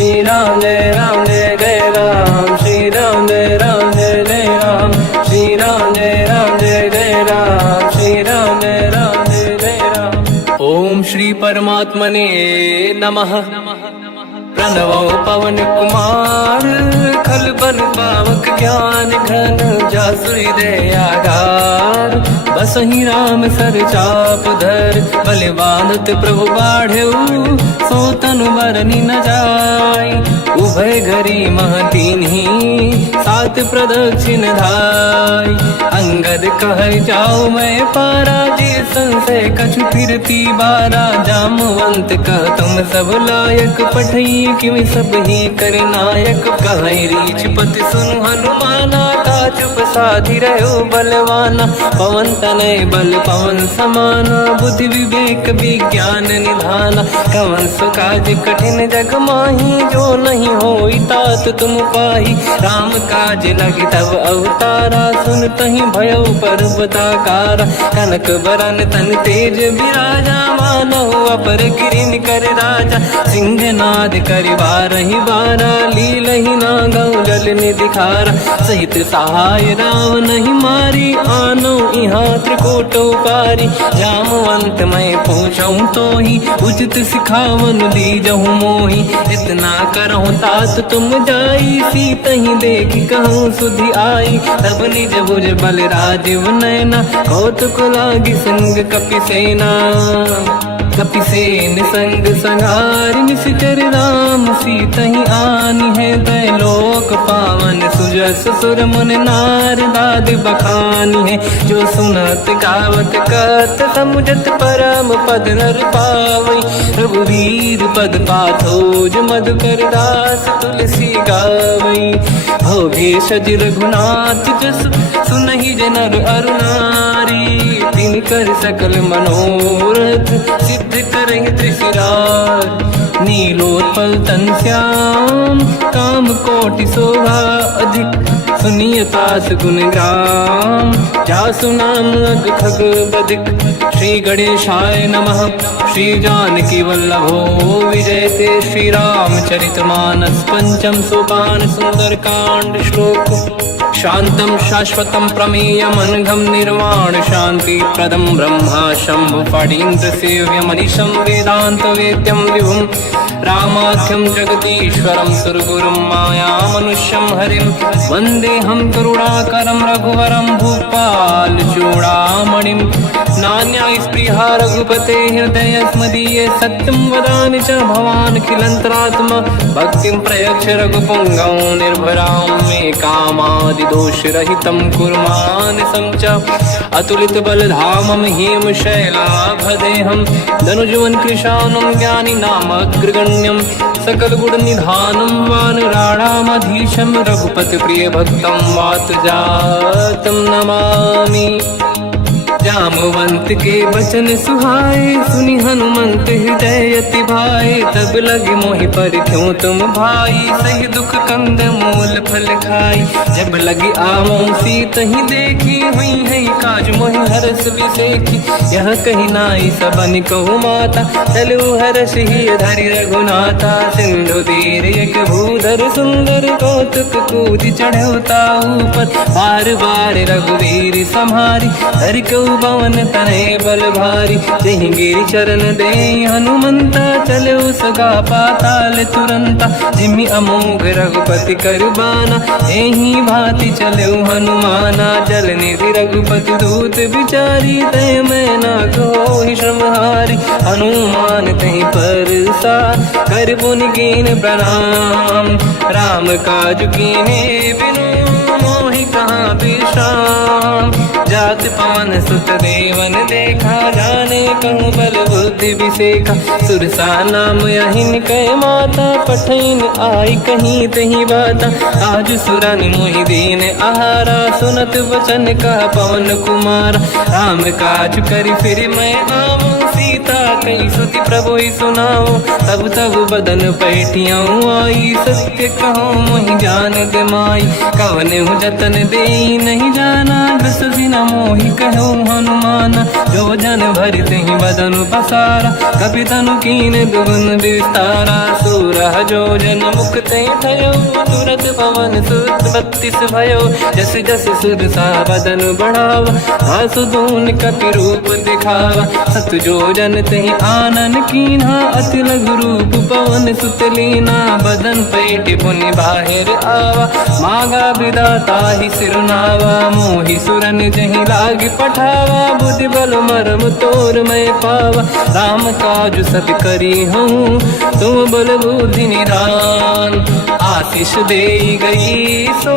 श्री राम जय जय राम, श्री राम जय जय राम, श्री राम जय जय राम, श्री राम जय जय राम। ओम श्री परमात्मने नमः। प्रणवो पवन कुमार, खल बन पावक ज्ञान घन, जासुरी दयागार। बसहि राम सर चाप धर, बलवानत प्रभु बाढ़ऊ, सो तनु मरनि न जाय। उभय घरी मह दीन्ही, सात प्रदक्षिण धाय। अंगद कह जाओ मैं पारा, जी संशय कछु फिरती बारा। जामवंत कह तुम सब लायक, पठई किमि सब ही कर नायक। कहीं रीछ पति सुनु हनुमाना, का चुप साधि रहो बलवाना। पवन तनय बल पवन समाना, बुद्धि विवेक विज्ञान निधाना। कवन सो काज कठिन जग माही, जो नहीं होई तात तुम पाही। राम काज लगी तब अवतारा, सुन तहि भयउ पर्वताकारा। कनक बरन तन तेज बिराजा, मानहु अपर गिरिन कर राजा। सिंहनाद करि बारहि बारा, लीलहि नागौ जल निधिखारा। सहित सहाय राम नहीं मारी, आनो इहाँ त्रिकोटौ पारी। जामवंत मैं पूछऊँ तोहि, उचित सिखावन दीजहु मोहि। इतना करहु तात तुम जाई, सीतहि देखि कहूँ सुधि आई। तब निज भुज बल राजीव नैना, कौतुक लागी संग कपिसेना। कपिसेन संग संहारि, निशिचर राम सीतहि आनि है। दैलोक पावन सुजस सुर मुनि नार, दाद बखानी है। जो सुनत गावत कहत, समुझत परम पद नर पावई। रघुवीर पद पाथोज, मधुकर दास तुलसी गावई। भोगे सज रघुनाथ जस, सुनहि जनर अरु नारी। तिन कर सकल मनोरथ, सिद्ध करहि त्रिशिरार। नीलोत्पल तन श्याम, काम कोटि शोभा अधिक। सुनियतास गुण ग्राम, जासु नाम अग खग बदिक। श्री गणेशाय नमः। श्री जानकी वल्लभो विजयते, श्री रामचरित मानस। पंचम सोपान सुंदर कांड श्लोक। शांतं शाश्वतं प्रमेयम्, अनघं निर्वाण शांति प्रदं। ब्रह्मा शंभु फणीन्द्र सेव्यम्, मनीषं वेदांत वेद्यं विभुं। रामाख्यं जगदीश्वरं, सुरगुरुं मायामनुष्यं हरिं। वन्देऽहं करुणाकरं रघुवरं, भूपाल चूडामणिं। नान्यास्पृहा रघुपते हृदयस्मदीये, सत्यं वदामि च भवानखिलन्तरात्मा। भक्तिं प्रयच्छ रघुपुङ्गं, निर्भरां मे कामादिदोषरहितं कुर्मानसं च। अतुलित बलधामं हेमशैलाभदेहं, धनुजवन कृशानं ज्ञानी नामग्रगण्यं। सकल गुण निधानं वानराणामधीशं, रघुपति प्रिय भक्तं वात जातं नमामि। जामवंत के वचन सुहाए, सुनि हनुमंत हृदय अति भाए। तब लगे मोहि पर क्यों तुम भाई, सही दुख कंद मूल फल खाई। जब लगी आवों सीतहि देखी, हुई है काज मोहि हरस बिसेखी। यह कही नाई सबन कहु माता, चलु हरष ही धरि रघुनाथा। सिंधु तीर एक भूधर सुंदर, कौतुक कूदि चढ़ौता ऊपर। बार बार रघुवीर सम्हारी, हरि को पवन तनय बल भारी। जहि गिरि चरण दे हनुमंता, चलो सगा पाताल तुरंता। जिमि अमोघ रघुपति कर बाना, एहि भांति चलो हनुमाना। जल निधि रघुपति दूत बिचारी, तय मैं ना कोहि श्रमहारी। हनुमान तहि परसा, कर पुनि कीन प्रणाम। राम काज कीन्हे बिनु, मोहि कहाँ विश्राम। जात पवन सुत देवन देखा, जाने कहूँ बल बुद्धि विसेखा। सुरसा नाम अहिन कै माता, पठैन आई कहीं तही बाता। आज सुरन मोहि दीन आहारा, सुनत वचन का पवन कुमार। राम काज करि फिर मैं आवूं, सीता कई सुति प्रभु सुनाओ। तब तब बदन पैठियाँ आई, सत्य कहो मोहि जान गमाई। कवन जतन दे नहीं जाना, दस दिन मोहि कहो हनुमान। जो जन भरते ही बदन पसारा, कपि तनु कीन दुगुन विस्तारा। सूरह जो जन मुक्ते भयो, तुरत पवन सुत 32 भयो। जस जस सुरसा बदन बढ़ावा, आसु दून कपि रूप दिखावा। सत जो जन तहि आनन कीन्हा, अति लघु रूप पवन सुत लीना। बदन पेट पुनि बाहिर आवा, मांगा विधाता ही सिरनावा। मोहि सुरन जहि लाग पठावा, बुद्धि बल मरम तोर मैं पावा। राम काज सब करी हूँ, तुम बल बुद्धि निधान। आशीष दे गई सो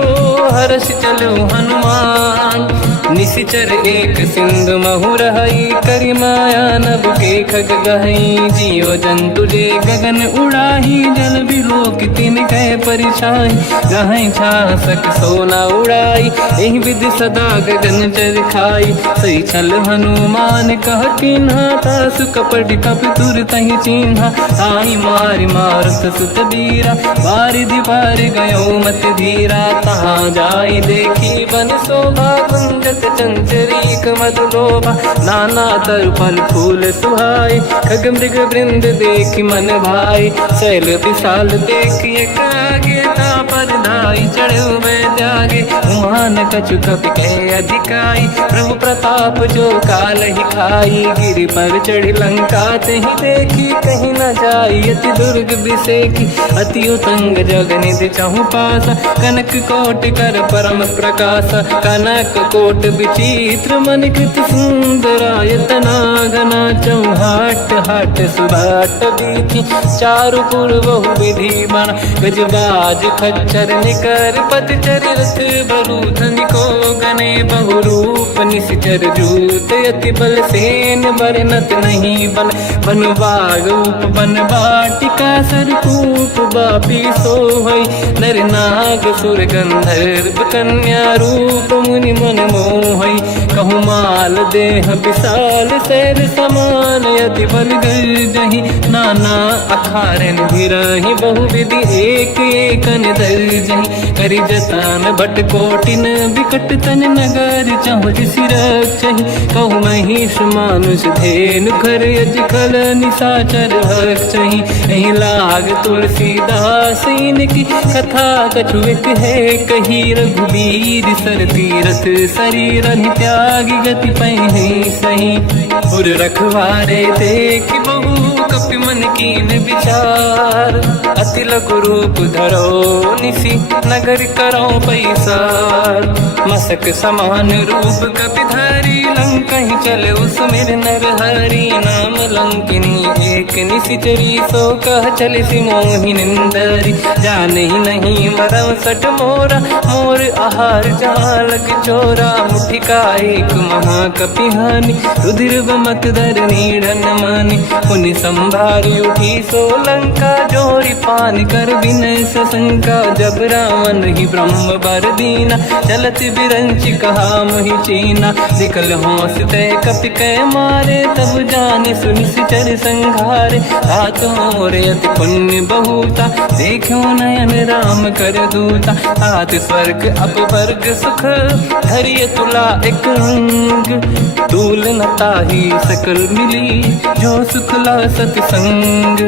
हर्ष चलो हनुमान। निशिचर एक सिंधु महु रहई, करि माया नभ के खग गहई। जीव जंतु जे गगन उड़ाही, जल बिलोक तिन कह परिछाई। गहई छासक सोना उड़ाई, एहि विधि सदा गगन चर खाई। सही छल हनुमान कह किन्हा, तासु कपट कपि तुर तहि चिन्हा। ताई मारि मारुत सुत बीरा, बारिधि पार गयो मत धीरा। तहाँ जाई देखी बन शोभा, कुंजत चंचरीक मधुलोभा। नाना तरु फल फूल सुहाई, खग मृग वृंद देखि मन भाई। शैल विशाल देखि एकागे, तापर धाई चढ़ो मैं त्यागे। उमान कछु कपि कहे अधिकाई, प्रभु प्रताप जो काल ही खाई। गिरि पर चढ़ी लंका तहि देखी, कहीं न जाई अति दुर्ग बिसेकी। अति उतंग जग निधि चहु पासा, कनक कोट कर परम प्रकाश। कनक कोट विचित्र मन कृत सुंदरायतना घना। चौहाट हाट सुभाट बीथी, चारु पुर बहु विधि बना। गजबाज खच्चर निकर पतचर, रथ बरु धनिको गने बहु रूप। निशिचर जूत अति बल सेन, बरनत नहीं बन। बन बाग उप बन बाटिका, सरकूप बापी सोहई। नर नाग सुर गंधर्व कन्या, रूप मुनि मन मोहई। कहु माल देह विशाल, शैर समान यदि बल गर्जहि। नाना अखारन भिरहि, बहु विधि एक एकन दर्जहि। करि जतन भट कोटिन, विकट तन नगर चहुँ सिरक्षहि। कहु महिष मानुष धेनु, खर यज खल निशाचर भक्षहि। एहि लाग तुलसीदास इनकी, कथा कछु एक है कही। रघुबीर सर तीरथ शरीर, त्यागी गति पहि सही। उर रखवारे देख बहु, कपि मन कीन विचार। अति लघु रूप धरो निसी, नगर करो पैसार। मसक समान रूप कपि धरी, लंका ही चले उसमें नर हरि। नाम लंकिनी एक निशिचरी, सो कह चले सि मोहि निंदरी। जान ही नहीं मरम सट मोरा, मोर आहार जालक चोरा। मुठिका एक महाकपि हानि, रुधिर बमक धर नीड़न मानि। पुनि संभारी उठी सो लंका, जोरी पान कर विनय सशंका। जब रावण ही ब्रह्म बर दीना, चलत बिरंच कहा मोहि चीना। निकल होश तय कपि कै मारे, तब जाने सुनि सिचर संघारे। तात मोर अति पुण्य बहुता, देखो नयन राम कर दूता। तात स्वर्ग अपवर्ग सुख, धरिय तुला एक अंग। तूल न ताहि सकल मिली, जो सुखला सतसंग।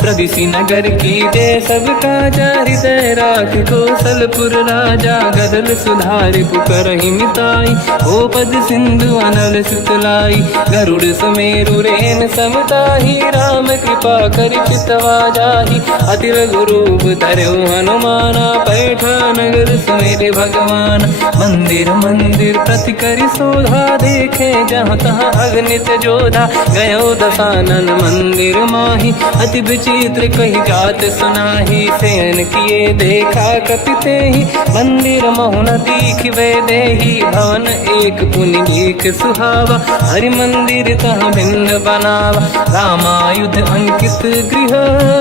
प्रदिशि नगर की जय सब काजा, हृदय राख कौशलपुर राजा। गदल सुधारि पुकारहि मिताई, ओ पद सिंधु अनल सुतलाई। गरुड़ सुमेरु रेन समताहि, राम कृपा करि चितवा जाहि। अति लघु रूप धरौ हनुमाना, पैठा नगर सुमेरे भगवान। मंदिर मंदिर प्रति करि शोधा, देखे जहाँ तहाँ अगणित जोधा। गयो दशानन मंदिर माहि, अति विचित्र कही जात सुनाहि। शयन किए देखा कपि तेहि, मंदिर महु न दीखिबे देहि। भवन एक पुनि एक सुहावा, हरि मंदिर तहाँ भिन्न बनावा। रामायुध अंकित गृह,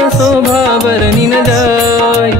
शोभा बरनि न जाय।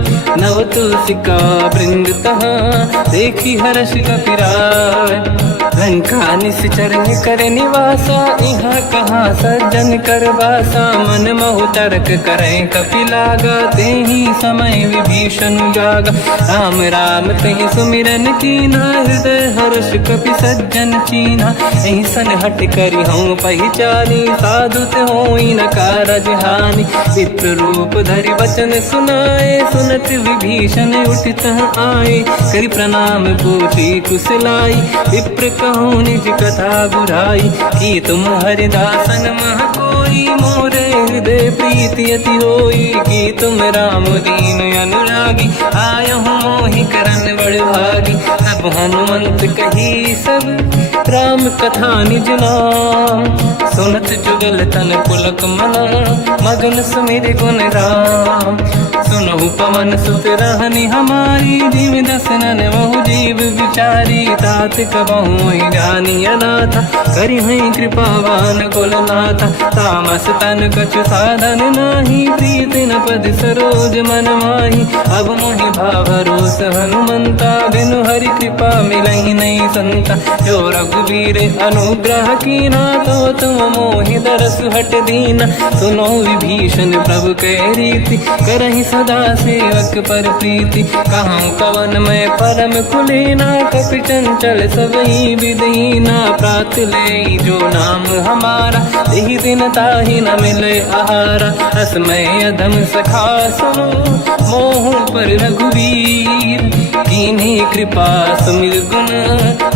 नव तुलसी का वृंद तहाँ देखी हर्ष कपिराय। लंका निश्चर कर निवासा यहाँ कहाँ सज्जन कर वासा। मन महु तर्क करें कपिलागा तेहि समय विभीषण जागा। राम राम तेहि सुमिरन कीना हृदय हर्ष कपि सज्जन चीना। ऐसन हट करी हूँ पहचानी साधुत होई न कारज हानि। विप्र रूप धरि वचन सुनाए सुनत विभीषण उठित आए। करि प्रणाम पूछी कुशलाई विप्र कहूँ निज कथा बुराई। कि तुम हरिदासन मह कोई मोरे हृदय प्रीति अति होई। कि तुम राम दीन अनुरागी आयहु मोहि करन बड़ भागी। तब हनुमंत कही सब राम कथा निज नाम। सुनत जुगल तन पुलक मना मगन सुमिर गुण राम। सुनहु पवन सुत रहनि हमारी जीव दसनन महु जीव विचारी। तात कबहु जानी अनाथा करि हैं कृपावान कुलनाथा। तामस तन कछु साधन नाही प्रीत न पद सरोज मन माही। अब मोहि भावरोस हनुमंता बिनु हरि कृपा मिलहि नहीं संता। जो रघुवीर अनुग्रह कीना तो तुम मोहि दरस हट दीना। सुनो विभीषण प्रभु के रीति करहि सदा सेवक पर प्रीति। कहूँ कवन में परम कुलीना कपि चंचल सबही विदहीना। प्रात ले जो नाम हमारा यही दिन ताहि न मिले आहारा। असमय अधम सखा सुनो मोह पर रघुवीर। कीन्ही कृपा सुमिर गुण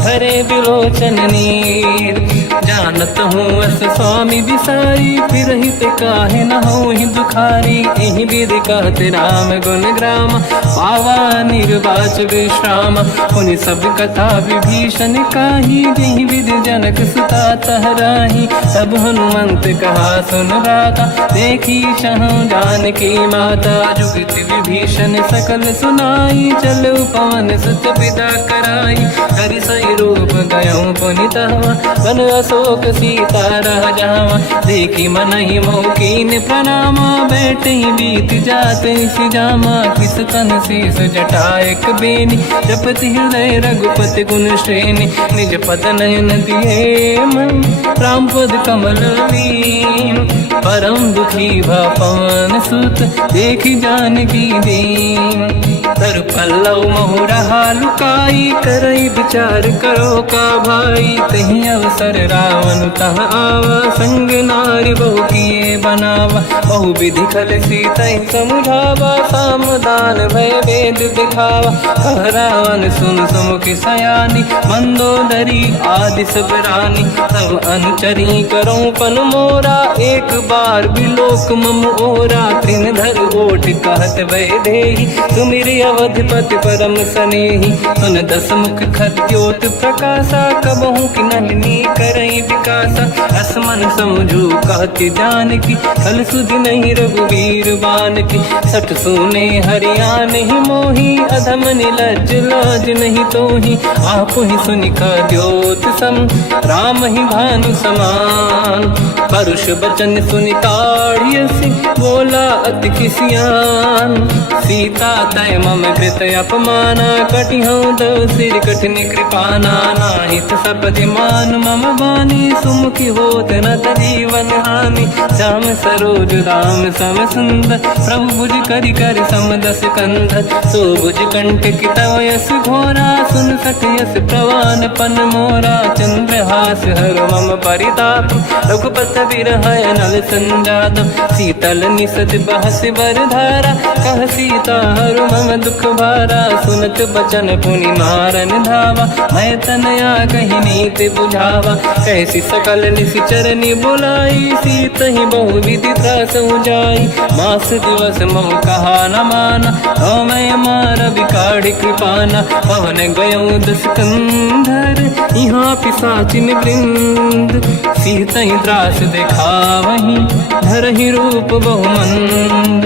हरे बिलोचन नीर। जानत हूँ अस स्वामी विसारी फिर हित काहे न हो ही दुखारी। यही विधि कहते राम गुण ग्राम पावा निर्वाच विश्राम। उन सब कथा विभीषण काही यही विधि जनक सुता तहराही। तब हनुमंत कहा सुन राता देखी शह जानकी माता। जुगत विभीषण सकल सुनाई चलो पवन सुत पिता कराई। हरि सही रूप गयो पुनितवा वन अशोक सीता रह जावा। देखी मन ही मोकीन प्रणामा बैठ ही बीत जाते सिजामा। किस तन शीस जटायक बेनी जपति हृदय रघुपति गुण श्रेणी। निज पद नयन दिए मन राम पद कमल लीन। परम दुखी भा पवन सुत देखी जानकी दीन। तर पल्लव महु रहा लुकाई करई विचार करो का भाई। तही अवसर रावण तह आवा संग नारी बहु किए बनावा। बहु विधि खल सीता समुझावा सामदान भय वेद दिखावा। कह रावण सुन सुमुख सयानी मंदोदरी आदि सब रानी। सब अनुचरी करो पन मोरा एक बार बिलोक मम ओरा। तृण धर ओठ कहत भय देहि सुमिर अवधपति परम सनेहि। सुन दस मुख खद्योत प्रकाशा कबहु कि नलिनी करई विकासा। असमन समझू कहति जानकी खल सुधि नहीं रघुवीर बानकी। सठ सुने हरियाण ही मोही अधम निलज लाज नहीं तोही। आप ही सुनि खद्योत सम राम ही भानु समान। परुष बचन सुनि ताड़ियसि बोला अति किसियान। सीता तय मम कृत अपमाना कटिहूँ दो सिर कठिन कृपाना। नाहित सपदि मान मम बानी सुमुखी होत न जीवन हानि। श्याम सरोज राम सम सुंदर प्रभु भुज करि कर समदस कंध। सो भुज कंठ की तव यस घोरा सुन सठ यस प्रवान पन मोरा। चंद्रहास हर मम परिताप रघुपत विरह नल संजात। शीतल निसत बहस बर धारा कह सीता हर मम दुख भारा। सुनत बचन पुनि मारन धावा मैं तनया कही नीति बुझावा। कैसी सकल निश्चरनि बुलाई सीत ही बहु विधि त्रास जाई। मास दिवस महु कहा न माना तो मैं मार बिकाढ़ कृपाना। पवन गयो दस कंधर यहाँ पिशाचिन वृंद। सीत ही त्रास देखा वहीं धर ही रूप बहुमंद।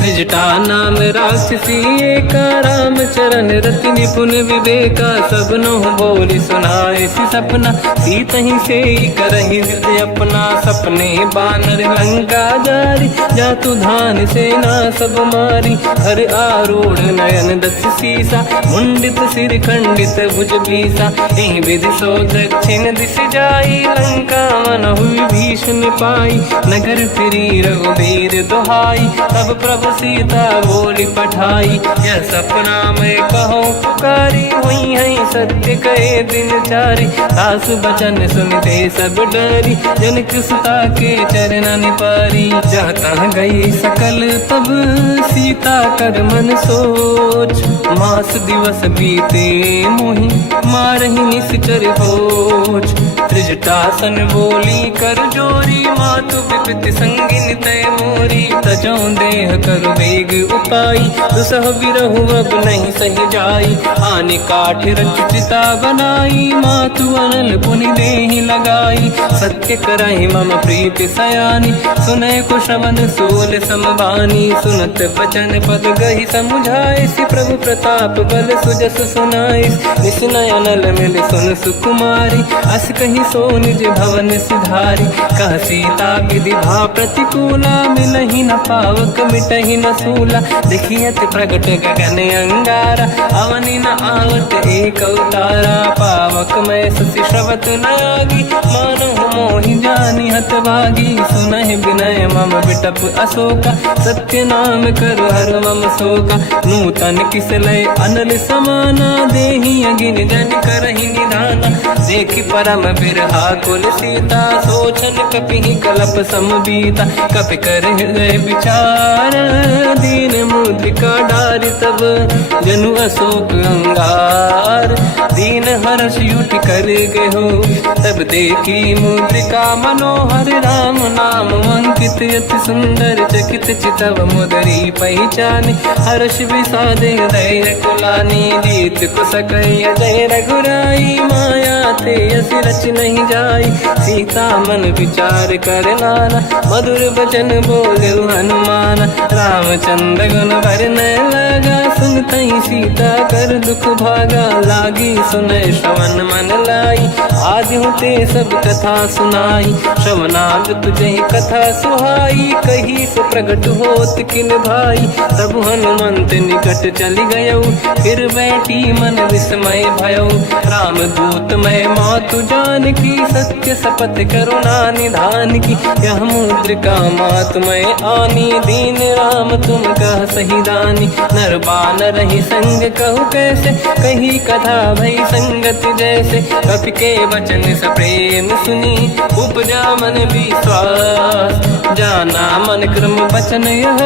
त्रिजटा नाम राक्षसी एका, राम चरण रति निपुण विवेका। सब नो बोली सुनाए सी सपना, सीत ही से करही हृदय अपना। सपने बानर लंका जारी, जातु धान सेना सब मारी। हर आरूढ़ नयन दस सीसा, मुंडित सिर खंडित भुज बीसा। एहि विधि सो दक्षिण दिश जाई, लंका मनहु भीषण पाई। नगर फिरी रघुबीर दुहाई, तब प्रभु सीता बोली पठाई। यह सपना मैं कहूँ पुकारी, हुई है सत्य कहे दिन चारी। दास बचन सुनते सब डरी, जनक सुता के चरणन पारी। जहाँ तहाँ गई सकल तब सीता कर मन सोच। मास दिवस बीते मोहि मारहि निश्चर होच। त्रिजटासन बोली कर जोरी, मातु विपति संगिन तय मोरी। तजौ देह कर वेग उपाई, दुसह बिरहु अब नहीं सही जाई। आने काठ रचिता बनाई, मातु अनल पुनि देहि लगाई। सत्य करहि मम प्रीति सयानी, सुनय कुशवन सूल समबानी। सुनत वचन पद गहि समुझाए, सि प्रभु प्रताप बल सुजस सुनाई। निस्नय अनल मिल सुन सुकुमारी, अस कहि सो निज भवन सिधारी। कह सीता विधि भा प्रतिकूला, मिलहि न पावक मिटहि न सूला। देखियत प्रगट गगन अंगारा, अवनि न आवत एक अवतारा। पावक मैं ससि श्रवत न आगी, मानहु मोहि जानि हत भागी। सुनहि विनय मम बिटप अशोका, सत्य नाम कर हर मम शोका। नूतन किसलय अनल समाना, देहि अगिन जन करहि निधाना। देखि परम बिरहा कुल सीता, सोचन कपिहि कलप समबीता। कपि कर हृदय विचार, दीन मुद्रिका डारि। तब जनु अशोक अंगार, दीन हर्ष युट कर गेहु। तब देखी मुद्रिका मनोहर, राम नाम अंकित अति सुंदर। चकित चितव मुदरी पहचान, हर्ष विषादे हृदय कुलानी। जीत कुसकय जय रघुराई, माया ते अस रच नहीं जाई। सीता मन विचार कर नाना, मधुर वचन बोले हनुमान। रामचंद्र गुण वर्णय लगा, सुनतहि सीता कर दुख भागा। लागी सुनय श्रवण मन लाई, आदि होते सब कथा सुनाई। श्रवणागत तुझे कथा सुहाई, कही से प्रगट होत किन भाई। तब हनुमंत निकट चली गयो, फिर बैठी मन विस्मय भयो। राम दूत मैं मातु जान की, सत्य शपथ करुणा निधान की। यह मुद्रिका मातु मैं आनी, दीन राम तुम कह सही दानी। नर बानर ही संग कहु कैसे, कही कथा भई संगत जैसे। कपि के वचन सप्रेम सुनी, उपजा मन विश्वास। जाना मन क्रम वचन यह,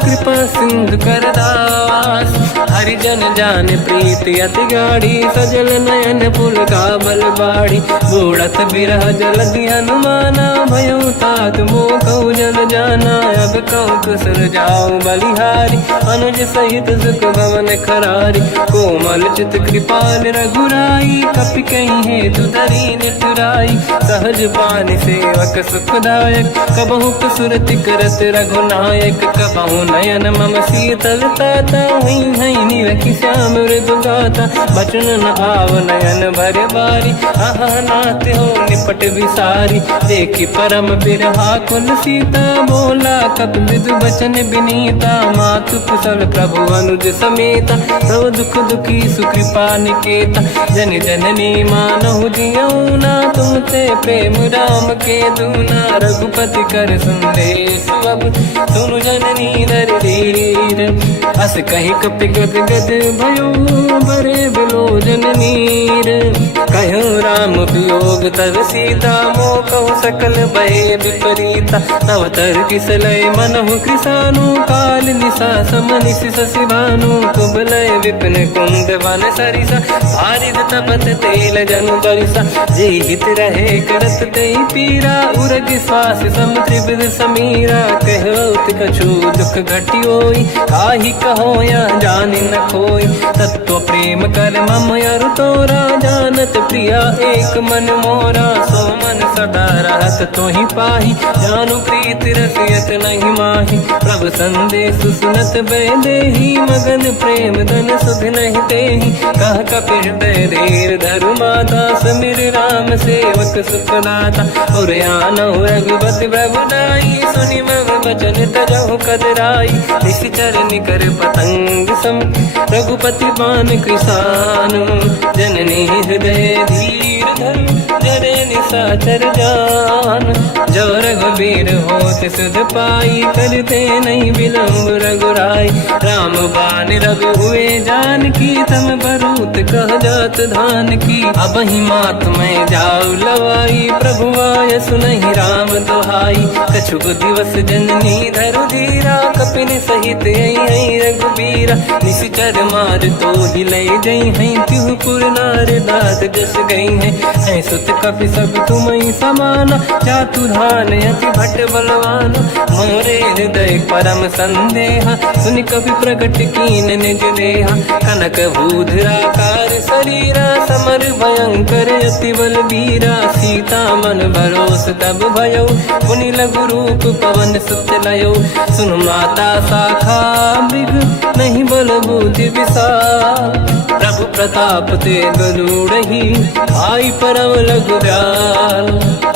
कृपा सिंधु कर दास। हरिजन जान प्रीति अति गाढ़ी, सजल नयन पुल का बल बाढ़ी। बूढ़त बिरह जलधि हनुमाना, भयो तात मोह कहु जल जाना। अब कहु कुशल जाऊ बलिहारी, अनुज सहित सुख भवन खरारी। कोमल चित कृपाल रघुराई, कपि कहीं हेतु धरी निठुराई। सहज पान सेवक सुखदायक, कबहु कसुरति करत रघुनायक। कबहु नयन मम शीतल ताता, हुई है निरखि श्याम मृदु गाता। बचन न आव नयन भर बारी, आहा नाथ हो निपट विसारी। देखि परम बिरहा कुल सीता, बोला कपि मृदु बचन विनीता। मातु कुशल प्रभु अनुज समेता, सब दुख दुखी सुकृपा निकेता। जन जननी मानहु जियौना, तुम ते प्रेम राम के दूना। रघुपति कर संदेश अब, सुनु जननी दर धीर। अस कहि कपि गद गद भयो, बरे बिलोचन नीर। कहु राम वियोग तब सीता, मोह कहु सकल भय विपरीता। तव तर किसलय मनहु कृसानु, काल निशा समनिश शशि भानु। कुबलय विपिन कुंद वन सरिसा, बारिद तपत तेल जनु बरिसा। जे हित रहे करत ते पीरा, उरग श्वास सम त्रिविध समीरा। कहत कछु दुख घटियोई, काहि कहो या जानि न खोई। तत्व प्रेम कर मम अरु तोरा, जानत प्रिया एक मन मोरा। सो मन सदा रहत तोहि पाही, जानु प्रीत रसियत नहीं माही। प्रभु संदेश सुनत बैदेही, मगन प्रेम धन सुध नहीं तेहि। कह कपि हृदय धीर धरु माता, समिर राम सेवक सुखदाता। और आनौ रघुपति प्रभु दाई, सुनि मम वचन तजहु कदराई। निश्चर निकर पतंग सम, रघुपति मान कृसानु। जननी हृदय धीर धरु, जरे निशाचर जान। जो रघुबीर होत सुध पाई, करते नहीं विलम्ब रघुराई। राम बान रघु हुए जानकी, तम बरूत कह जात धान की। अब ही मात मैं जाऊ लवाई, प्रभु आय सुनहि राम दुहाई। कछुक दिवस जननी धरु धीरा, कपिन सहित आई रघुबीरा। निश्चर मार तो ही ले जई हैं, तिहु पुर नार दास जस गई हैं। सुत कपि सब तुमहि समाना, जातु धान अति भट बलवाना। मोरे हृदय परम संदेहा, सुनि कपि प्रकट कीन निज देहा। कनक भूधराकार शरीरा, समर भयंकर अति बलबीरा। सीता मन भरोस तब भयो, पुनि लघु रूप पवन सुत लयो। सुन माता शाखा मृग, नहीं बल बुद्धि विशाल। प्रभु प्रताप ते गरुड़हि, आई परम लघुदयाल।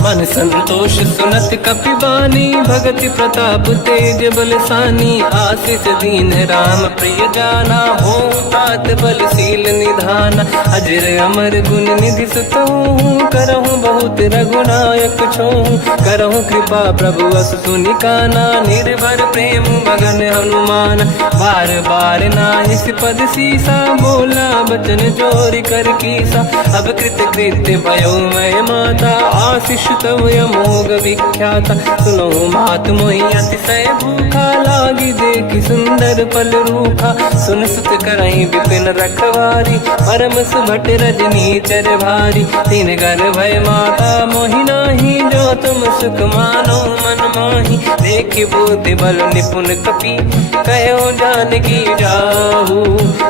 मन संतोष सुनत कपि बानी, भगति प्रताप तेज बलसानी। आशीष दीन राम प्रिय जाना, हो तात बलशील निधाना। अजर अमर गुण निधि सुतहु, करहु बहुत रघुनायक छोहु। करहु कृपा प्रभु अस सुनि काना, निर्भर प्रेम मगन हनुमान। बार बार नाहिस पद सीसा, बोला बचन जोरि कर कीसा। अब कृत कृत्य भयो मैं माता, आशीष तव अमोघ विख्याता। सुनो मात मोहि अतिशय भूखा, लागी देखि सुंदर फल रूखा। सुन सुत करहि विपिन रखवारी, परम सुभट रजनी चर भारी। तीन घर भय माता मोहि नाही, जो तुम सुख मानो मन माही। देखि बुद्धि बल निपुण कपि, कहो जानकी जाहू।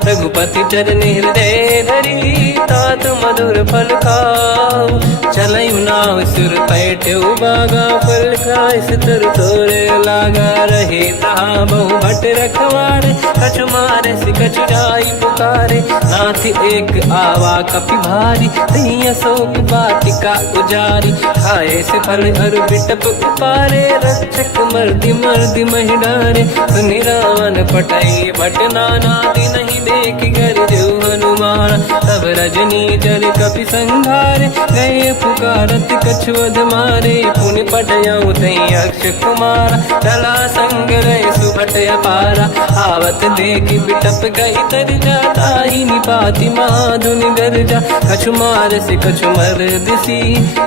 रघुपति चरण हृदय धरी, तात मधुर फल खाऊ। चलऊ नाव सुर पैठ्यौ बागा, फल खाय सितर तोरे लागा। रहे तहाँ बहु भट रखवारे, कछु मारे सि कछु जाई पुकारे। नाथ एक आवा कपि भारी, तही अशोक वाटिका उजारी। खाए से फल अरु बिटप उपारे, रक्षक मर्दि मर्दि महि डारे। सुनि रावण पटई भट नाना, नहीं देखि कर देउ हनुमान। तब रजनी चर कपि संघारे, गए पुकारत कछु अध मारे। पुनि पटयऊ तई अक्ष कुमारा, चला संग रहे सुभट अपारा। आवत देखि बिटप गई तरजा, ताहि निपाति माधुनि गरजा। कछु मार से कछु मर दिसी,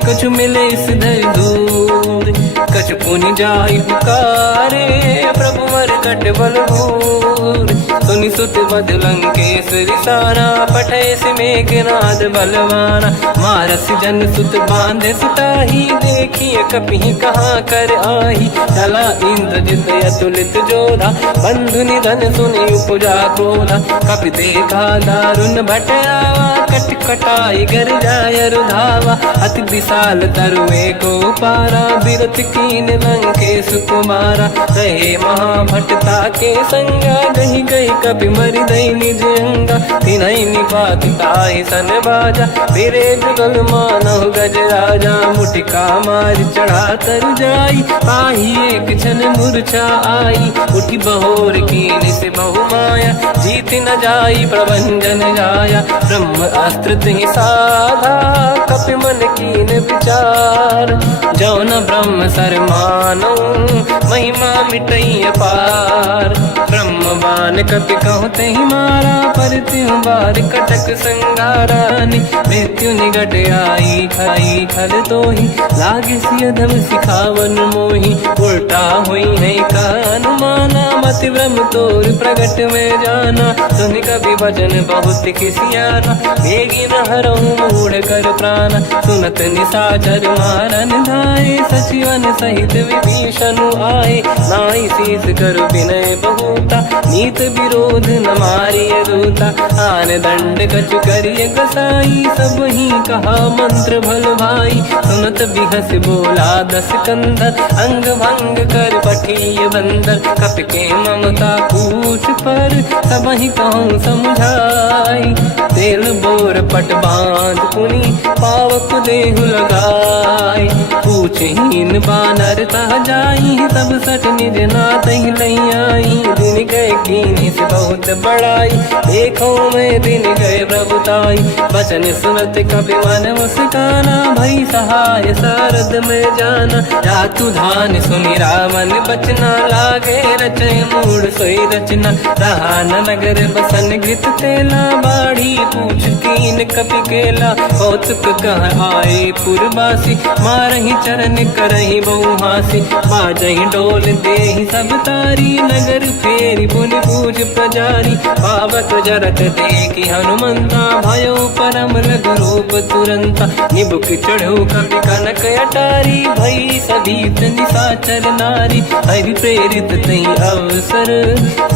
कछु मिले सिधर दूर। कछु पुनि जाई पुकारे, प्रभु मरकट बलभूर। सुनि सुत बद लंकेश रिसाना, पठय से मेघनाद बलवाना। मारस जन सुत बांधे सुताही, देखिए कपि कहाँ कर आही। चला इंद्रजित अतुलित जोधा, बंधु निधन सुनि उपजा क्रोधा। कपि देखा दारुण भट आवा, कट कटाई गर जाय रुधावा। अति विशाल तरुए को पारा, बिरत कीन लंकेश कुमारा। रहे महाभटता के संगा, गही गई कपि मरि दई निज अंगा। तिन्हि निपाति ताहि सन बाजा, फिरे जुगल मानहु गज राजा। मुटिका मार चढ़ा तर जाई, पाही एक क्षण मूर्छा आई। उठि बहोर कीन से बहु माया, जीत न जाई प्रभंजन जाया। ब्रह्म अस्त्र तिहि साधा, कपि मन कीन विचार। जो न ब्रह्म सर मानो, महिमा मिटई अपार। ब्रह्म बान कपि कहु तहि मारा, पर त्यों बार कटक संगारानि। मृत्यु निकट आई, खाई खल तोहि, लागे सिय धम सिखावन मोहि। उल्टा हुई है का अनुमाना, मति ब्रह्म तोर प्रगट में जाना। सुन कवि वचन बहुत खिसियाना, भेगी न हरहु मूढ़ कर प्राण। सुनत निशाचर मारन धाये, सचिवन सहित विभीषण आए। नाई शीस कर विनय बहुता, नीत विरोध न मारिय दूता। आन दंड कछु करिय गसाई, सब ही कहा मंत्र भल भाई। सुनत बिहस बोला दस कंधर, अंग भंग कर पठिय बंदर। कपि के ममता पूछ पर, सब ही कहूँ समझाई। तेल बोर पट बांध पुनि, पावक देहु लगाई। पूछहीन बानर तह जाई, तब सट निज नाथ ही लई आई। दिन गए कीनी से बहुत बड़ाई, देखो मैं दिन गए प्रभुताई। बचन सुनत कपि मन मुस्काना, भई सहाय सारद में जाना। जातु धान सुनि रामन बचना, लागे रचय मूढ़ सोई रचना। रहा न नगर बसन घृत तेला, बाढ़ी पूछ कीन कपि केला। कौतुक कह आए पुरवासी, मारहि चरण करहि बहुहासी। बाजहि डोल देहि सब तारी, नगर फेरी पुनि पूज प्रजारी। पावक जरत देखि हनुमंता, भयो परम लघु रूप तुरंता। निबुक चढ़ो कपि कनक अटारी, भई सभीत निशाचर नारी। हरि प्रेरित तई अवसर,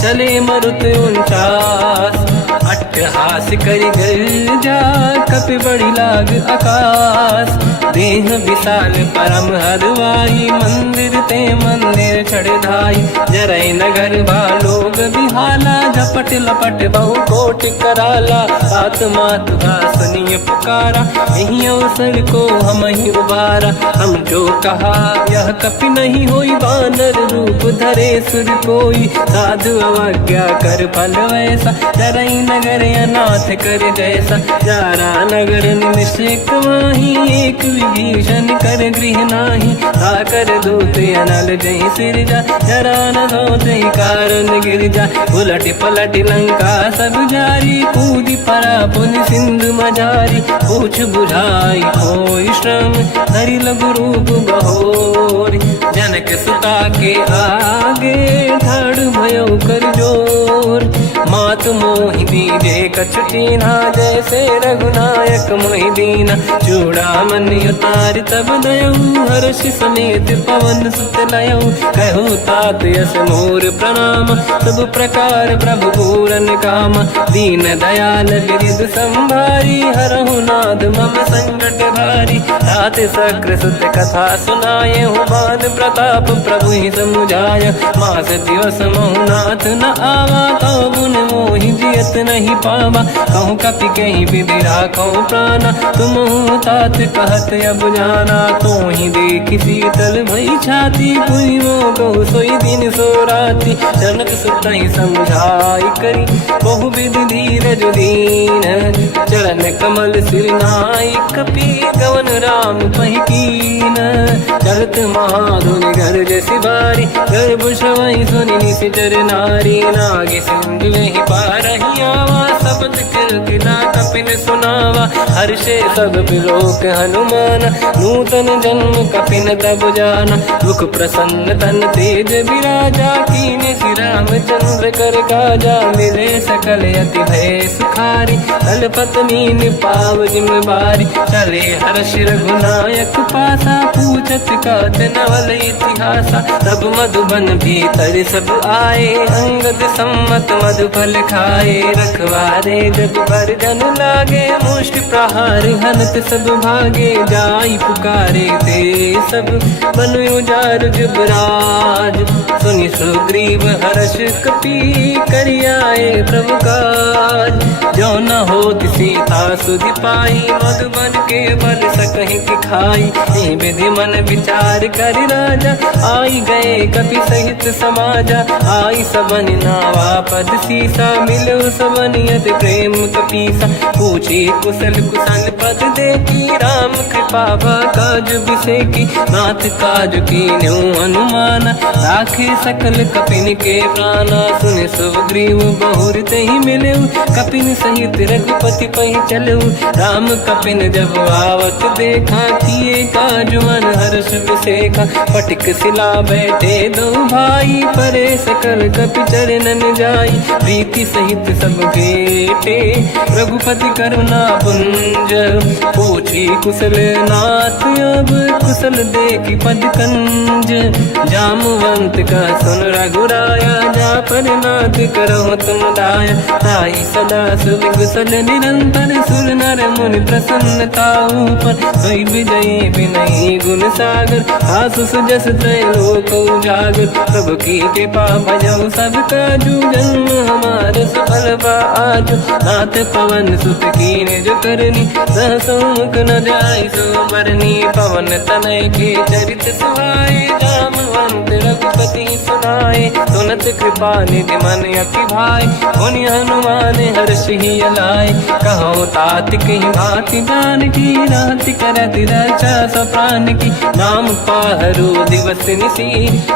चले मरुत 49। अट्टहास करि गर्जा, कपि बड़ी लाग आकाश। देह विशाल परम हरवाई, मंदिर ते मंदिर चढ़ धाई। जरई नगर बालोग बिहाला, झपट लपट बहु कोट कराला। आत्मा तुहा सुनिय पुकारा, यही अवसर को हम ही उबारा। हम जो कहा यह कपि नहीं होई, वानर रूप धरे सुर कोई। साधु अवज्ञा कर फल वैसा, जरई नगर अनाथ कर जैसा। जारा नगर निमिषेक माही, एक विभीषण कर गृह नाही। आकर दूत अनल जय सिरजा, जरा न सोचहि कारण गिरजा। उलट पलट लंका सब जारी, कूदी परा पुनि सिंधु मजारी। पूछ बुझाई कोई श्रम, धरि लघु रूप बहोरी। जनक सुता के आगे, ठाड़ भयो कर जोर। मात मोहि दीजे कछु कीन्हा, जैसे रघुनायक मोहि दीना। चूड़ामणि उतारि तब दयऊ, हर्ष समेत पवन सुत लयऊ। कहु तात यस मोर प्रणाम, सब प्रकार प्रभु पूरन काम। दीन दयाल गिरिध संभारी, हरहु नाद मम संकट भारी। तात सक्र सुत कथा सुनाए, मान प्रताप प्रभु ही समुझाय। मास दिवस महु नाथ न आवा, तो गुण मोहि जियत नहीं पावा। कहूँ कपि कहीं विधि राखो प्राणा, तुम तात कहत अब जाना। तो ही देखि शीतल भई छाती, पुनि मोह कहु सोई दिन सो राति। जनक सुत ही समझाई करी, बहु विधि धीरज दीन। चरण कमल सिर नाई, कपि गवन राम पहि कीन। चलत महाधुनि गर्ज सिबारी, गर्भ श्रवहि सुनि निशिचर नारी। नागे सिंधु ही पारहि आवा, शब्द कीर्ति ना कपिन सुनावा। हर्षे सब बिलोक हनुमान, नूतन जन्म कपिन तब जाना। मुख प्रसन्न तन तेज विराजा, कीने श्री रामचंद्र कर काजा। मिले सकल अति भय सुखारी, तलपत मीन पाव जिम बारी। चले हर्ष रघुनायक पासा, पूछत कात नवल इतिहासा। तब मधुबन भीतर सब आए, अंगद सम्मत मधुफल खाए। रखवारे जब पर जन लागे, मुष्टि प्रहार हनत सब भागे। जाई पुकारे ते सब, बनु उजार जुबराज। सुनि सुग्रीव हर्ष कपि, करियाए प्रभु काज। जो न होत सीता सुधि पाई, मधुबन के बल सकहि खाई। हे विधि मन विचार कर राजा, आई गए कपि सहित समाजा। आई सबन नावा पद सीसा, मिलो सबन यद प्रेम कपीसा। पूछे कुशल कुशल पद देखी राम कृपा काज बिसेकी नाथ काज की न्यू हनुमान राखे सकल कपिन के प्राणा सुने सुग्रीव बहुर ते ही मिले कपिन सहित रघुपति पहि चलु राम कपिन जब आवत देखा किए काज मन हर्ष बिसेखा पटिक सिला बैठे दो भाई परे सकल कपि चरणन जाई प्रीति सहित सब भेटे रघुपति करुणा पुंज पूछी कुशल नाथ अब कुशल देखी पद कंज जामवंत का सुन रघुराया जा पर नाथ करो तुम दाया ताई सदा सुख कुशल निरंतर सुर नर मुनि प्रसन्नता ऊपर सोई विजयी विनयी गुण सागर आसु सुजस त्रैलोक उजागर प्रभु की कृपा भजऊ सब काजू जन्म हमारे सफल आज नाथ पवन सुत की निज करनी सहसमुख न जाय सो मरनी पवन तनय के चरित सुहाए जामवंत रघुपति सुनाए सुनत कृपा निधि मन अति भाई मुनि हनुमान हर्ष ही अलाए कहो तात कही भांति जान की राति करत रक्षा सब प्राण की नाम पाहरो दिवस निसी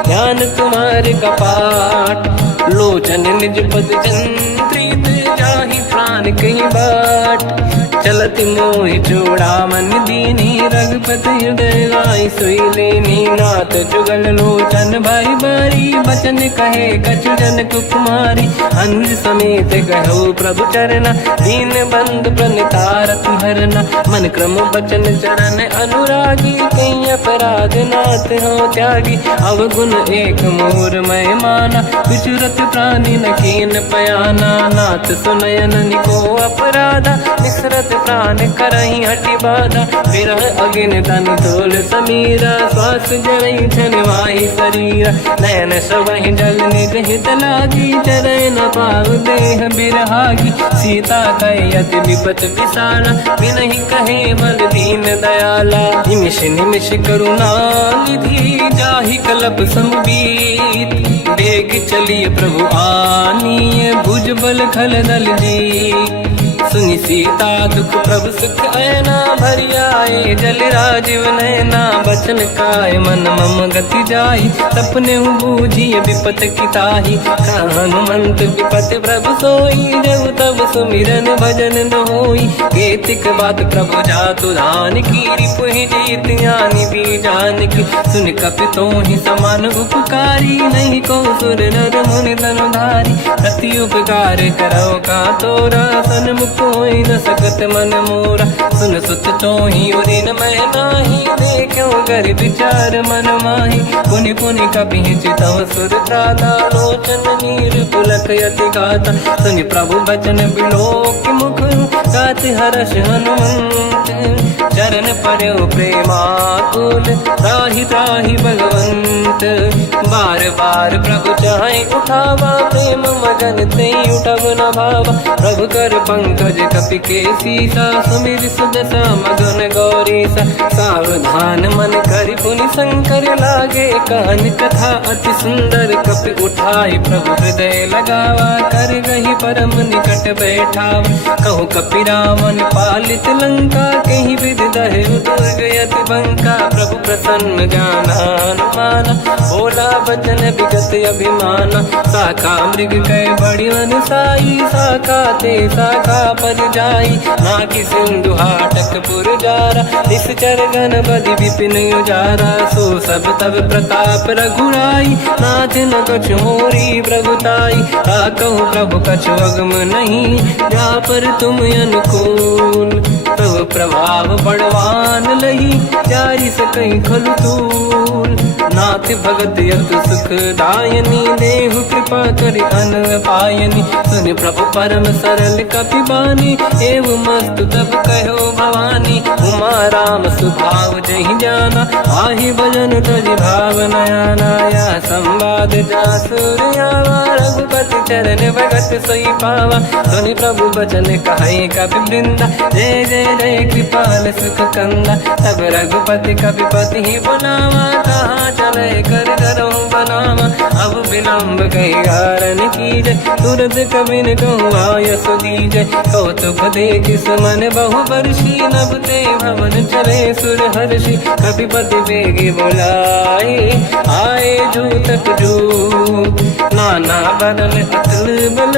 ध्यान तुम्हारे कपाट लोचन निज पद जंत्रित जाहि प्राण कही बाट चलत मोहि चूड़ामन दीनी रघुपति हृदय गाय सोई लेनी नाथ जुगल लोचन भाई बारी बचन कहे कछु जन कुमारी अंज समेत कहो प्रभु चरना दीन बंद प्रणितारत हरना मन क्रम बचन चरण अनुरागी कहीं अपराध नाथ हो त्यागी अवगुण एक मोर मैं माना विचुरत प्राणी न कीन पयाना नाथ सुनयन निको अपराधा निसरत प्राण करही हटि बाधा विरह अगिन तन तोल समीरा श्वास जरई छन वाही शरीरा नयन सबहि जल निज हित लागी चरय न पाव देह बिरहागी सीता कहे अति विपत विसाला बिनहि कहे बल दीन दयाला निमिष निमिष करुणा निधि जाहि कलप संबीत बेग चलिए प्रभु आनीय भुज बल खल दल जी सुनि सीता दुख प्रभु सुख ऐना भरि आए जल राजीव नैना बचन काय मन मम गति जाई सपने बूझी विपत किताही हनुमंत विपत प्रभु सोई जब तब सुमिरन भजन न होई केतिक बात प्रभु जातु धान की रिपुहि जीत ज्ञानी भी जान की सुन कपितो ही समान उपकारी नहीं को सुर नर मुनि धनुधारी प्रति उपकार करो का तोरा सन्मुख कोई न सकत मन मोरा सुन सुत तो ही उदिन मैं नाही देखो कर विचार मन माही पुनि पुनि कपि चितव सुर त्राता लोचन नीर पुलक यति गाता सुनि प्रभु बचन बिलोक मुख गात हर्ष हनुमंत चरण पर्यो प्रेमाकुल त्राहि त्राहि भगवंत बार बार प्रभु चाहे उठावा प्रेम मगन ते उठब न भावा प्रभु कर पंकज कपि के सीसा सुमिर सुदशा मगन गौरीसा सावधान मन करि पुनि शंकर लागे कान कथा अति सुंदर कपि उठाई प्रभु हृदय लगावा कर गही परम निकट बैठावा कहु कपि रावण पालित लंका कहीं विधि दहे दुर्ग यति बंका प्रभु प्रसन्न जाना हनुमाना बोला बचन विगत अभिमाना साखा मृग कह बड़ी अनुसाई साखा ते साखा पर जाई नाकि सिंधु हाटक पुर जारा इस चरगन बदि विपिन उजारा सो सब तब प्रताप रघुराई नाथ न कछु मोरी प्रभुताई कहूँ प्रभु कछु अगम नहीं जा पर तुम अनुकूल प्रभु प्रभाव बड़वान लही जारी सकई खलु तूल नाथ भगत यत सुख दायनी देहु कृपा करि अन पायनी सुन प्रभु परम सरल कपि बानी एव मस्तु तब कहो भवानी उमा राम सुभाव जहि जाना आहि भजन तजि भाव नया नाया संवाद जासुर आवा रघुपति चरण भगत सोई पावा। सुनि प्रभु बचन कहे कपि वृंदा, जय जय जय कृपाल सुख कंदा। तब रघुपति कपिपति ही बनावा, कहाँ चले कर डरो बनावा। अब विलम्ब कही कारण कीजय, तुरत कबिन कहूँ आयस दीजय। कौतुक देख सुमन बहु बरसी, नभ ते भवन चले सुर हर्षि। कपिपति बेगी बोलाए, आए जूतक जूत, नाना बदन अतल बल,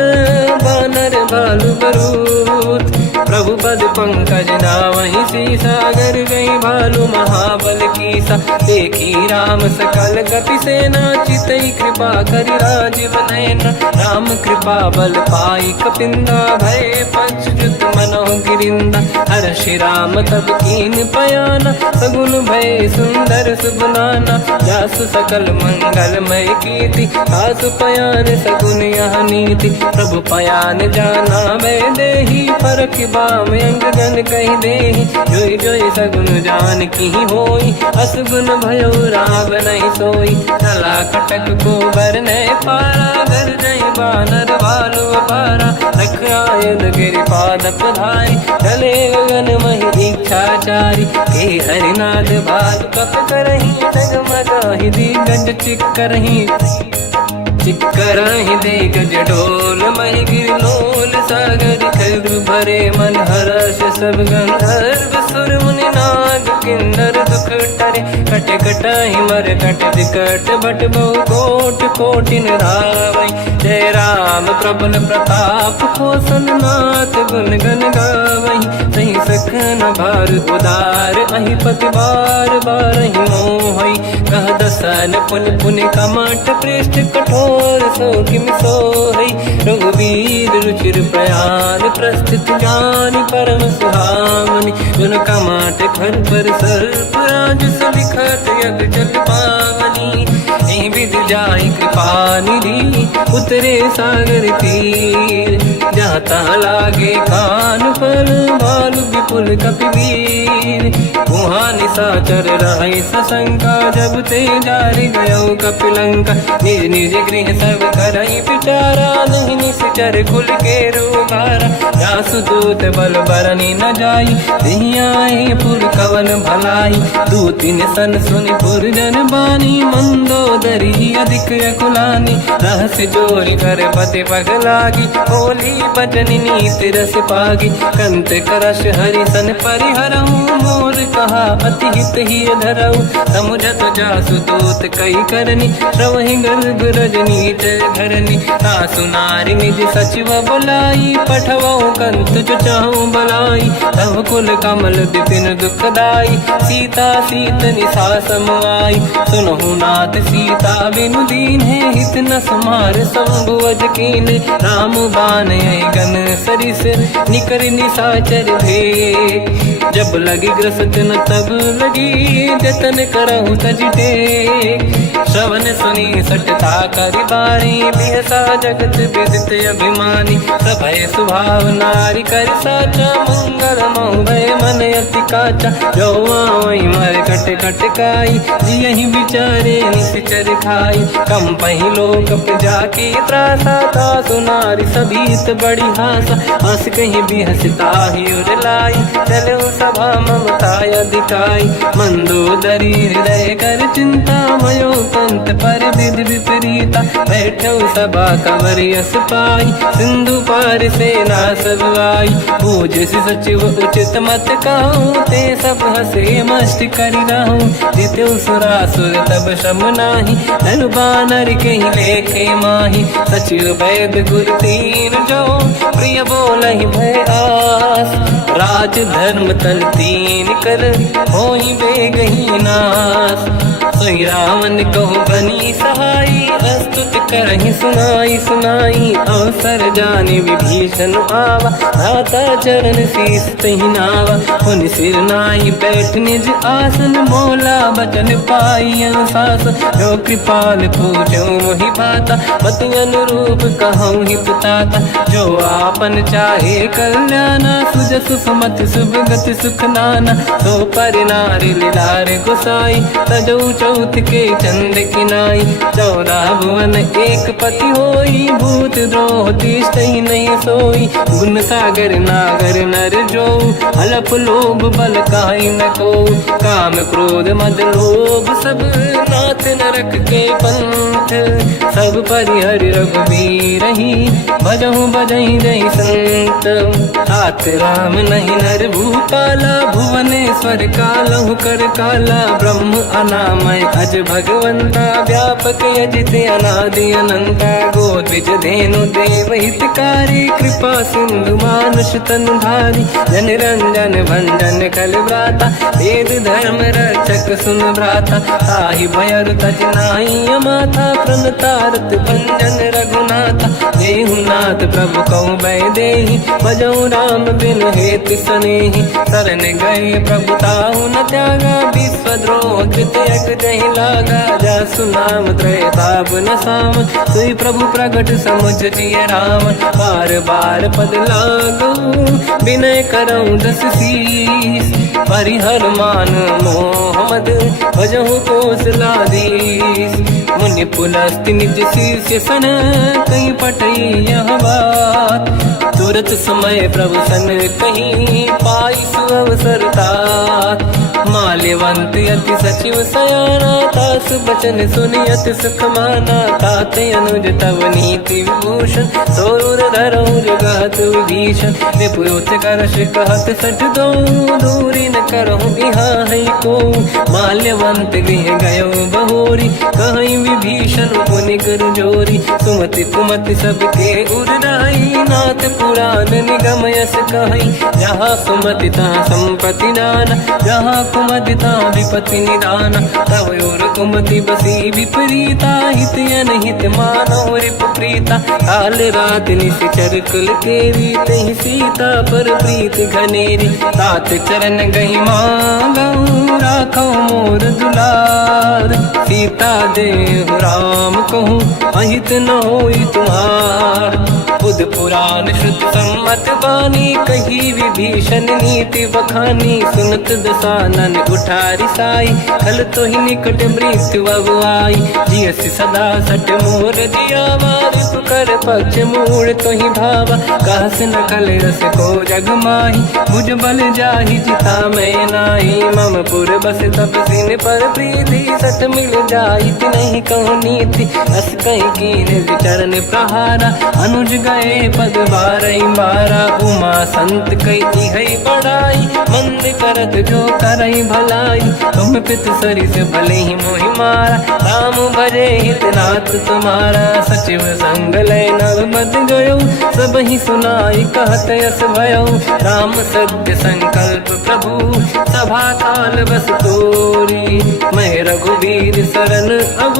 बानर भालु बरूत। प्रभु पद पंकज नावहि सीसागर, गई भालु महाबल कीसा। देखी राम सकल कपि सेना, चितई कृपा करि राजीव नयन। राम कृपा बल पाई कपिंदा, भय पच्युत मनोह गिरिंदा। हर्षि राम तब कीन पयाना, सगुन भय सुंदर सुबनाना। जासु सकल मंगलमय कीर्ति, आसु पयान सगुन यह नीति। प्रभु पयान जाना मैं देही, फरक बाम अंगगन कहि देहि। जोई जोई सगुन जान की होई, असगुन भयो राव नहीं सोई। चला कटक को बरने पारा, घर जय बानर भालु पारा। रख आयन गिरिपाद पधारी, चले गगन महि इच्छाचारी। के हरिनाथ भालु कप करही, जगमगाहि दिग्गज चिक्करही। चिक्करहि दिग्गज ढोल, महि गिरलोल सागर। खर भरे मन हर्ष सब गंधर्व, सुर मुनि नाग किन्नर दुख टरे। कट कटाहि मर कट विकट, भट बहु कोट कोटिन रावै। जय राम प्रबल प्रताप, कोसन नाथ गुण गन गावै। सही सखन भार उदार, अहि पति बार बारहि मोहै। कह दसन पुन पुन कमठ, पृष्ठ कठोर सो किम सोहै। रघुवीर रुचिर प्रयाण, प्रस्थित ज्ञान परम सुहावनी। जुन कमाट घर पर सर्प, राज सलिखत यग जल पावनी। एहि विधि जाहि कृपा निधि, उतरे सागर तीर। जाता लागे कान फल, भालु विपुल कपिवीर। वहाँ निशाचर रहे सशंका, जब ते जारि गयो कपिलंका। निज निज गृह सब करई विचारा, नहीं निश्चर कुल के रूबारा। जासु दूत बल बरनी न जाई, दिहि आए पुर कवन भलाई। दूतिन सन सुनि पुर जन बानी, मंदोदरी अधिक अकुलानी। रहस्य जोरि कर पति पगलागी, होली बचन नीति रस पागी। कंत करश हरि सन परिहरहु, मोर कहा अति हित ही धरऊ। समुझत जासु दूत कई करनी, श्रवहि गर्भ रजनी जय धरनी। सासु नारी निज सचिव बुलाई, पठवऊ कंत जो चाहूं बलाई। तब कुल कमल विपिन दुखदाई, सीता सीतनि सासम आई। सुनहु नाथ सीता बिनु दीन्हे, हित न समार संभुवज कीन्हे। राम बाण गन सरिस, निकर निशाचर भेद। जब लगी ग्रसत न तब लगी, जतन करहु तज टेक। श्रवण सुनी सटता करि बाणी, बिहसा जगत विदित अभिमानी। सभय स्वभाव नारी कर साचा, मंगल महु भय मन अति काचा। जो आवै मर कट कट काई, जियहि विचारे निश्चर खाई। कम पहि लोक जाके त्रासा, तासु नारी सभीत बड़ी हासा। हंस कहीं बिहसता ही उर लाई, चलो सभा ममता अधिकाई। मंदोदरी हृदय कर चिंता, भयो पंत पर विधि विपरीता। बैठो सभा कंवर यस पाई, सिंधु पार सेना सब आई। पूज सचिव उचित मत कहूँ, ते सब हसे मस्त करि रहूं। जित्यु सुरासुर तब शम नाही, धनु बानर कहीं लेखे माही। सचिव वैद गुरु तीन जो, प्रिय बोलहि भय आस। राज धर्म तल तीन कर, होई बेगहि नास। सोई रावण कहु बनी सहाई, अस्तुत करहि सुनाई सुनाई। अवसर जानि विभीषण आवा, धाता चरण शीस तहि नावा। पुनि सिर नाई बैठ निज आसन, मोला बचन पाई अनुशासन। जो कृपाल पूजो मोहि बाता, मति अनुरूप कहूँ हित ताता। जो आपन चाहे कल्याणा, सुजस सुमति सुभगति सुख नाना। सो पर नारी लीलार गोसाई, तजौ चौथ के चंद किनाई। 14 भुवन एक पति होई, भूत हित द्रोह तीष्ट ही नहीं सोई, गुण सागर नागर नर जो, अलप लोभ बल काई न को, काम क्रोध मद लोभ सब नाथ नरक के पंथ, सब परिहरि रघुबीर ही, भजहु भजहि जहि संत, हाथ राम नहीं नर भूपाला, भुवनेश्वर कालहु कर काला, ब्रह्म अनामय अज भगवंता, व्यापक अजित अनादि अनंता, गोद्विज धेनु देव हितकारी, कृपा सिंधु मानुष तनु धारी, जन रंजन भंजन खल भ्राता, वेद धर्म रक्षक सुन भ्राता, ताहि भयर तज नाहि अमाता, प्रणतारत भंजन रघुनाथा, देहु नाथ प्रभु कौ बै देहि, भजऊ राम बिन हेत सनेहि, शरण गए प्रभु ताहु न त्यागा, विश्वद्रोह कृत यक जहि लागा, जासु नाम त्रय ताप न साम, सोई प्रभु प्रगट समुझ जिय राम, बार बार पद लागू, विनय करऊँ दस शीस, परिहर मान मोह मद, भजहु कौशलाधीश, मुनि पुलस्त्य निज शीर्ष सन, कहीं पटई यह बात, तुरत समय प्रभु सन कहीं, पाई सुअवसर तात, माल्यवंत अति सचिव सयाना, तास बचन सुनि अति सुख माना, ताते अनुज तव नीति विभूषण, सोर धरऊ जगत विभीषण, विपुत कर कहत सठ दो, दूरी न करहु इहाँ है को, माल्यवंत गृह गयो बहोरी, कहीं विभीषण मुनि कर जोरी, सुमति कुमति सबके उड़ाई, नाथ पुराण निगम यस कहीं, जहाँ सुमति तहाँ संपत्ति नाना, जहाँ कुमति तहाँ विपत्ति निदाना, तव और कुमति बसी विपरीता, हित अनहित मानव रिप प्रीता, काल रात निशिचर कुल केरी, तहि सीता पर प्रीत घनेरी, तात चरण गहि मांगऊ, राखौ मोर दुलार, सीता देहु राम कहूँ, अहित न होई तुम्हार, बुध पुराण श्रुत सम्मत बानी, कही विभीषण नीति बखानी, सुनत दसानन उठारी साई, खल तो ही निकट मृत्यु अब आई, जियसि सदा सट मोर जियावा, रिपु कर पक्ष मूड़ तो ही भावा, कहस न कल रस को जग माही, मुझ बल जाहि जिता मैं नाही, मम पुर बस तपसिन पर प्रीति, सत मिल जाई नहीं कहूँ नीति, अस कहीं कीन विचरण प्रहारा, अनुज गए पद बारई बारा, उमा संत कई है बड़ाई, मंद करत जो करई भलाई, तुम पित सरिस भले ही मोहि मारा, राम भजे हितनाथ तुम्हारा, सचिव संग लय नव बद गयो, सब ही सुनाई कहत यस भयो, राम सत्य संकल्प प्रभु, सभा काल बस तोरी, मैं रघुवीर शरण अब,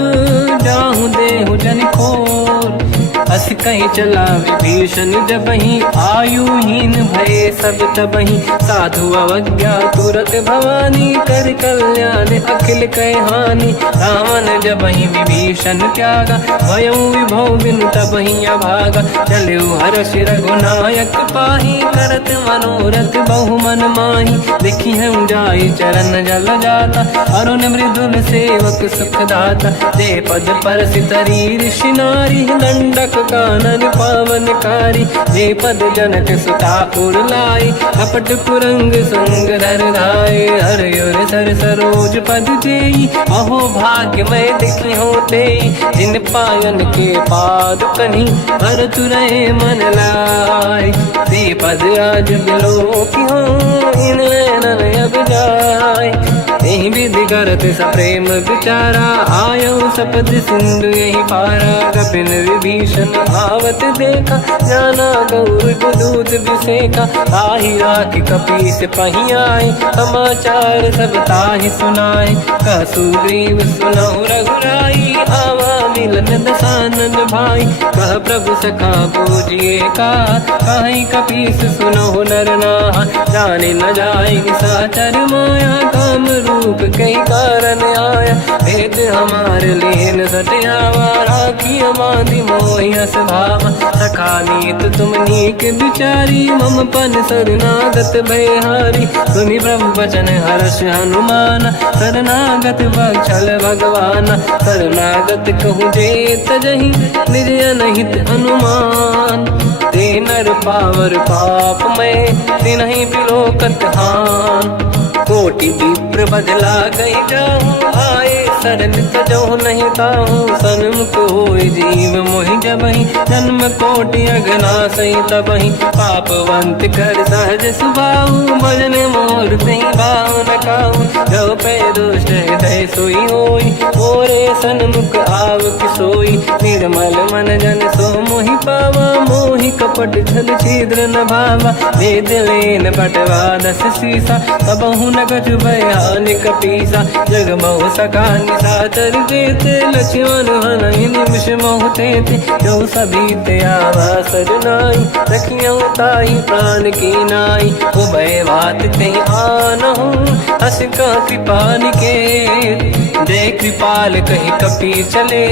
जाहु देहु जन खोर, अस कहीं चला विभीषण जबहि, आयुहीन भये सब तबहि, साधु अवज्ञा तुरत भवानी, कर कल्याण अखिल कह हानि, रावण जबहि विभीषण त्यागा, भयउ विभव बिनु तबहि अभागा, चलऊ हर्ष रघुनायक पाहि, करत मनोरथ बहु मन माहि, देखि हूँ जाई चरण जल जाता, अरुण मृदुल सेवक सुख दाता, दे पद पर सितरी ऋषि नारी, दंडक कानन पावनकारी, जे पद जनक सुता उर लाई, कपट कुरंग संग धर धाय, हर सर सरोज पद जेई, अहो भाग्य मैं दिखी होते, जिन पायन के पाद कहीं, हर तुरय मन लाय, दे पद आज बिलो की हो, इन नैनन अब जाय, यही विधि करत सप्रेम विचारा, आयो सपद सिंधु यही पारा, कपिन विभीषण आवत देखा, जाना गौर दूत विसेखा, ताहि राखि कपीस पहि आए, समाचार सब ताहि सुनाए, कह सुग्रीव सुनहु रघुराई, आवा मिलन दसानन भाई, कह प्रभु सखा पूजिए का, कहीं कपीस सुनहु नर नाहा, जाने न जाएगी साचर माया, काम रूप कई कारण आया, भेद हमारे लिए न सटियावा, राखी बांधि मोहि अस भावा, सखा नीत तुम नीक बिचारी, मम पन शरणागत भयहारी। सुनि प्रभु वचन हर्ष हनुमान, शरणागत बक्षल भगवान। शरणागत कहूँ जे तजहि, निज अनहित अनुमान। ते नर पावर पाप में, तिन्हि बिलोकत हान। कोटि विप्र बदला गई जाऊँ, आए शरण तजो नहीं ताहूँ। सन्मुख होय जीव मोहि जबहि, जन्म कोटि अघनासहि तबहि। पापवंत कर सहज सुभाऊ, भजन मोर तहि भाव न काहू। जो पै दुष्ट हृदय सोई होई, मोरे सन्मुख आव किसोई। निर्मल मन जन सो मोहि पावा, मोहि कपट छल छिद्र न भावा। वेद लेन बटवा दस सीसा, तबहु न कछु भयानि कपीसा। जग मोह सका निशाचर जेते, लक्ष्मण हनहि निमिष मोह तेते। जो सभी ते आवा सजनाई, रखियौ ताहि प्राण की नाई। उभय बात ते आनहु, हस का कृपा निकेत। जय कृपाल कहि कपि चले,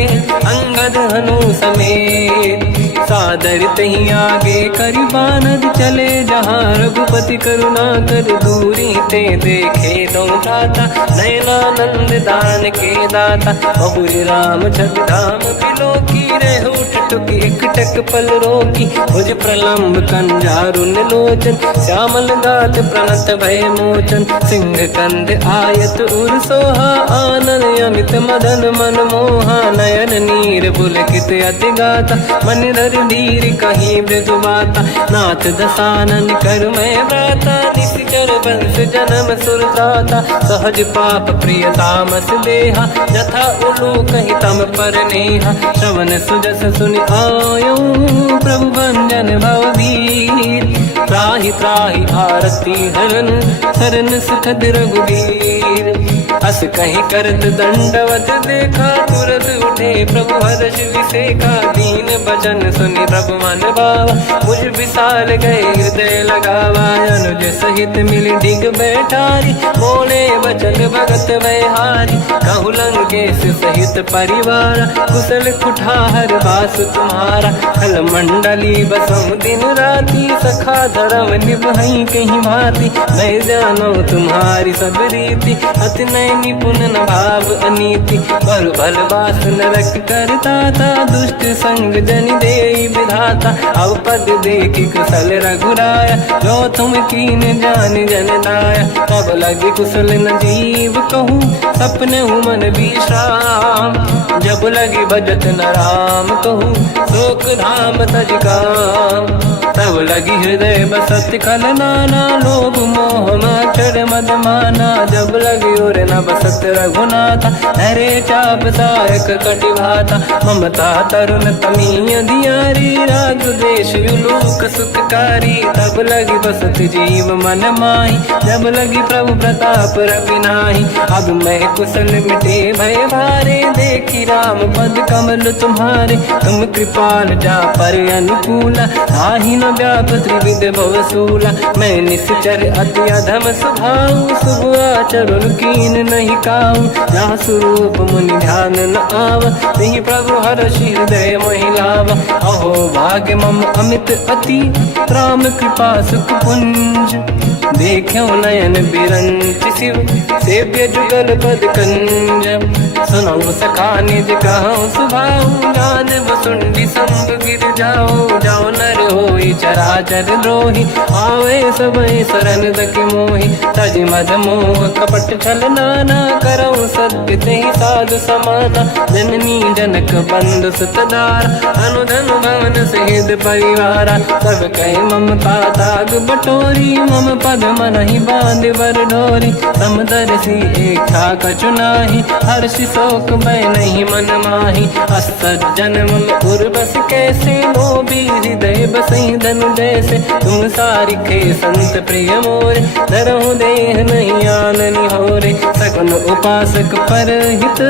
अंगद हनु समेत। सादर तहि आगे करि बानर चले, जहाँ रघुपति करुणा कर दूरी ते देखे दो दाता। नयनानंद दान के दाता, बहुरी राम छवि धाम बिलोकी। रेहु टुक एक टक पल रोकी, भुज प्रलम्ब कंजारुन लोचन। श्यामल गात प्रणत भय मोचन, सिंह कंद आयत उर सोहा। आनन अमित मदन मन मोहा, नयन नीर पुलकित अति गाता। मन धर धीर कहीं मृदु माता, नाथ दसानन कर मैं व्राता। निश्चर वंश जन्म सुरत्राता, सहज पाप प्रिय तामस देहा। जथा उलू कहीं तम पर नेहा, श्रवण सुजस सुनि आयो। प्रभु भंजन भवधीर, त्राहि त्राहि आरती हरन। शरण सुखद रघुवीर, अस कहीं करत दंडवत देखा। तुरत उठे प्रभु हर्ष विसेखा, दीन बचन सुनि प्रभु मन भावा। मुझ विशाल गए हृदय लगावा, अनुज सहित मिल डिग बैठारी। बोले बचन भगत वैहारी, कहु लंकेश सहित परिवार। कुशल कुठार बास तुम्हारा, खल मंडली बसहु दिन राती। सखा धर्म निभहि कहीं भांति, मैं जानो तुम्हारी सब रीति। अति नय निपुण न भाव अनीति, पर भल बास नरक करता था। दुष्ट संग जन देई विधाता, अब पद देखि कुशल रघुराया। जो तुम कीन जान जन दाया, तब लगे कुशल न जीव कहूँ। सपने मन विश्राम, जब लगे भजत न राम कहूँ। शोक धाम तज काम, तब लगी हृदय बसत खल नाना। लोभ मोह मच्छर मद माना, जब लगी और न बसत रघुनाथा। हरे चाप सायक कटि भाता, ममता तरुण तमीय धियारी। राग द्वेष युलूक सुखकारी, तब लगी बसत जीव मन माही। जब लगी प्रभु प्रताप रवि नाही, अब मैं कुशल मिटे भय भारे। देखी राम पद कमल तुम्हारे, तुम कृपाल जा पर अनुकूला। आही न व्याप त्रिविध भवसूला, मैं निश्चर अति अधम स्वभाव। शुभ आचरण कीन नहीं काऊ, जहाँ स्वरूप मुनि ध्यान न आवा। नहीं प्रभु हर्ष हृदय महिलावा, अहो भाग्य मम अमित अति। राम कृपा सुख पुंज, देख्यो नयन बिरंच शिव। सेव्य जुगल पद कंज, सुनौ सखा निज कहूँ सुभाऊ। जान वसुंडी संग गिर जाओ, जाओ नर होई चराचर द्रोही। आवे सबई शरण दक मोहि, तज मद मोह कपट छल नाना। करऊँ सत्य तेहि साधु समाना, जननी जनक बंधु सुतदार। अनुधन भवन सहित परिवारा, सब कहे ममता ताग बटोरी। मम पद मनहि बांध बर डोरी, समदर्शी इच्छा कछु नाही। हर्ष शोक मैं नहीं मन माही, असज्जन मम उर्वश कैसे। लोभी हृदय बस सही धनु जैसे तुम सारिखे संत प्रिय मोरे, धरहु देह नहीं आननि होरे, सगुन उपासक परहित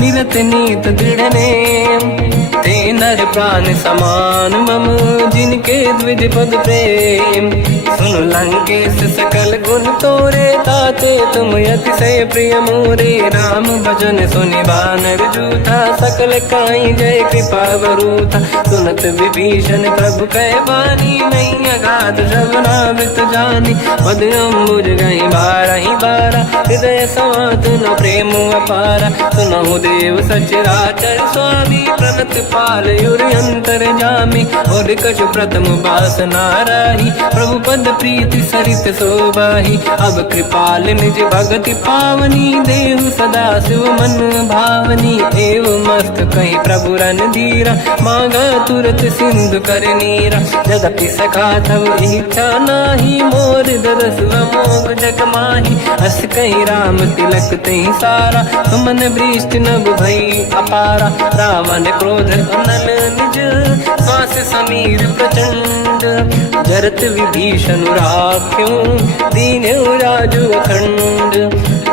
निरत नीत दृढ़ नेम, ते नर प्राण समान मम जिनके द्विज पद प्रेम, सुन लंकेश सकल गुण तोरे, ताते तुम अतिशय प्रिय मोरे, राम भजन सुनि बानर जूथा, सकल काई जय कृपा वरूथा, सुनत विभीषण प्रभु कह बानी, नहीं अगाध श्रवणामृत जानी, पद अम्बुज गई बारहि बारा, हृदय समात न प्रेम अपारा, सुनहु देव सचराचर स्वामी, प्रणत पाल युर अंतर जामी, और कछु प्रथम वासना राही, प्रभु पद प्रीति सरित शोभाही, अब कृपाल निज भगति पावनी, देहु सदा शिव मन भावनी, एव मस्त कहीं प्रभु रन धीरा, मांगा तुरत सिंधु कर नीरा, यद्यपि सखा तब इच्छा नाही, मोर दरस मोग जग माही, हस कहीं राम तिलक तहीं सारा, सुमन वृष्टि नभ भई अपारा, रावण क्रोध अनल निज, श्वास समीर प्रचंड, जरत विभीषण राख्यो, दीन राजु अखंड,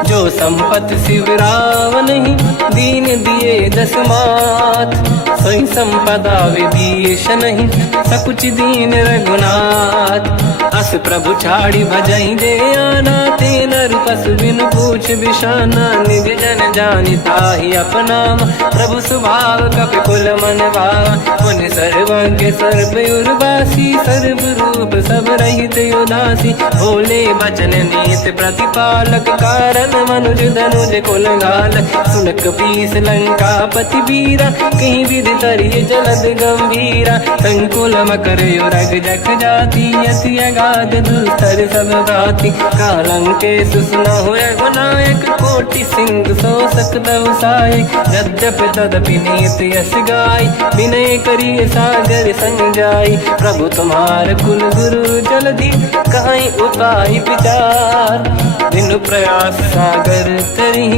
जो संपत शिव रावण ही, दीन दिए दस मात, सोई संपदा विभीषण ही, सकुच दीन रघुनाथ, अस प्रभु छाड़ी भजई जे आना, ते नर पस बिन पूछ बिशाना, निज जन जानि ताहि अपनाम, प्रभु स्वभाव कपि कुल मन भावा, मुनि सर्वज्ञ सर्व उर्वासी, सर्व रूप सब रहित उदासी, भोले बचन नीत प्रतिपालक, कारण मनुज धनुज कुल घालक, सुन कपीस लंका पति वीरा, कहीं विधि तरिय जलद गंभीरा, संकुल मकर युरग जख जाति, यति अगाध दुस्तर सब भाति, कालंकेश सुनहु रघुनायक, कोटि सिंधु सो सकदहु सहायक, यद्यपि तदपि नीत यस गाय, विनय करिय सागर संग जाई, प्रभु तुम्हार कुल गुरु जलधि, कहीं उपाय विचार, बिनु प्रयास सागर तरी,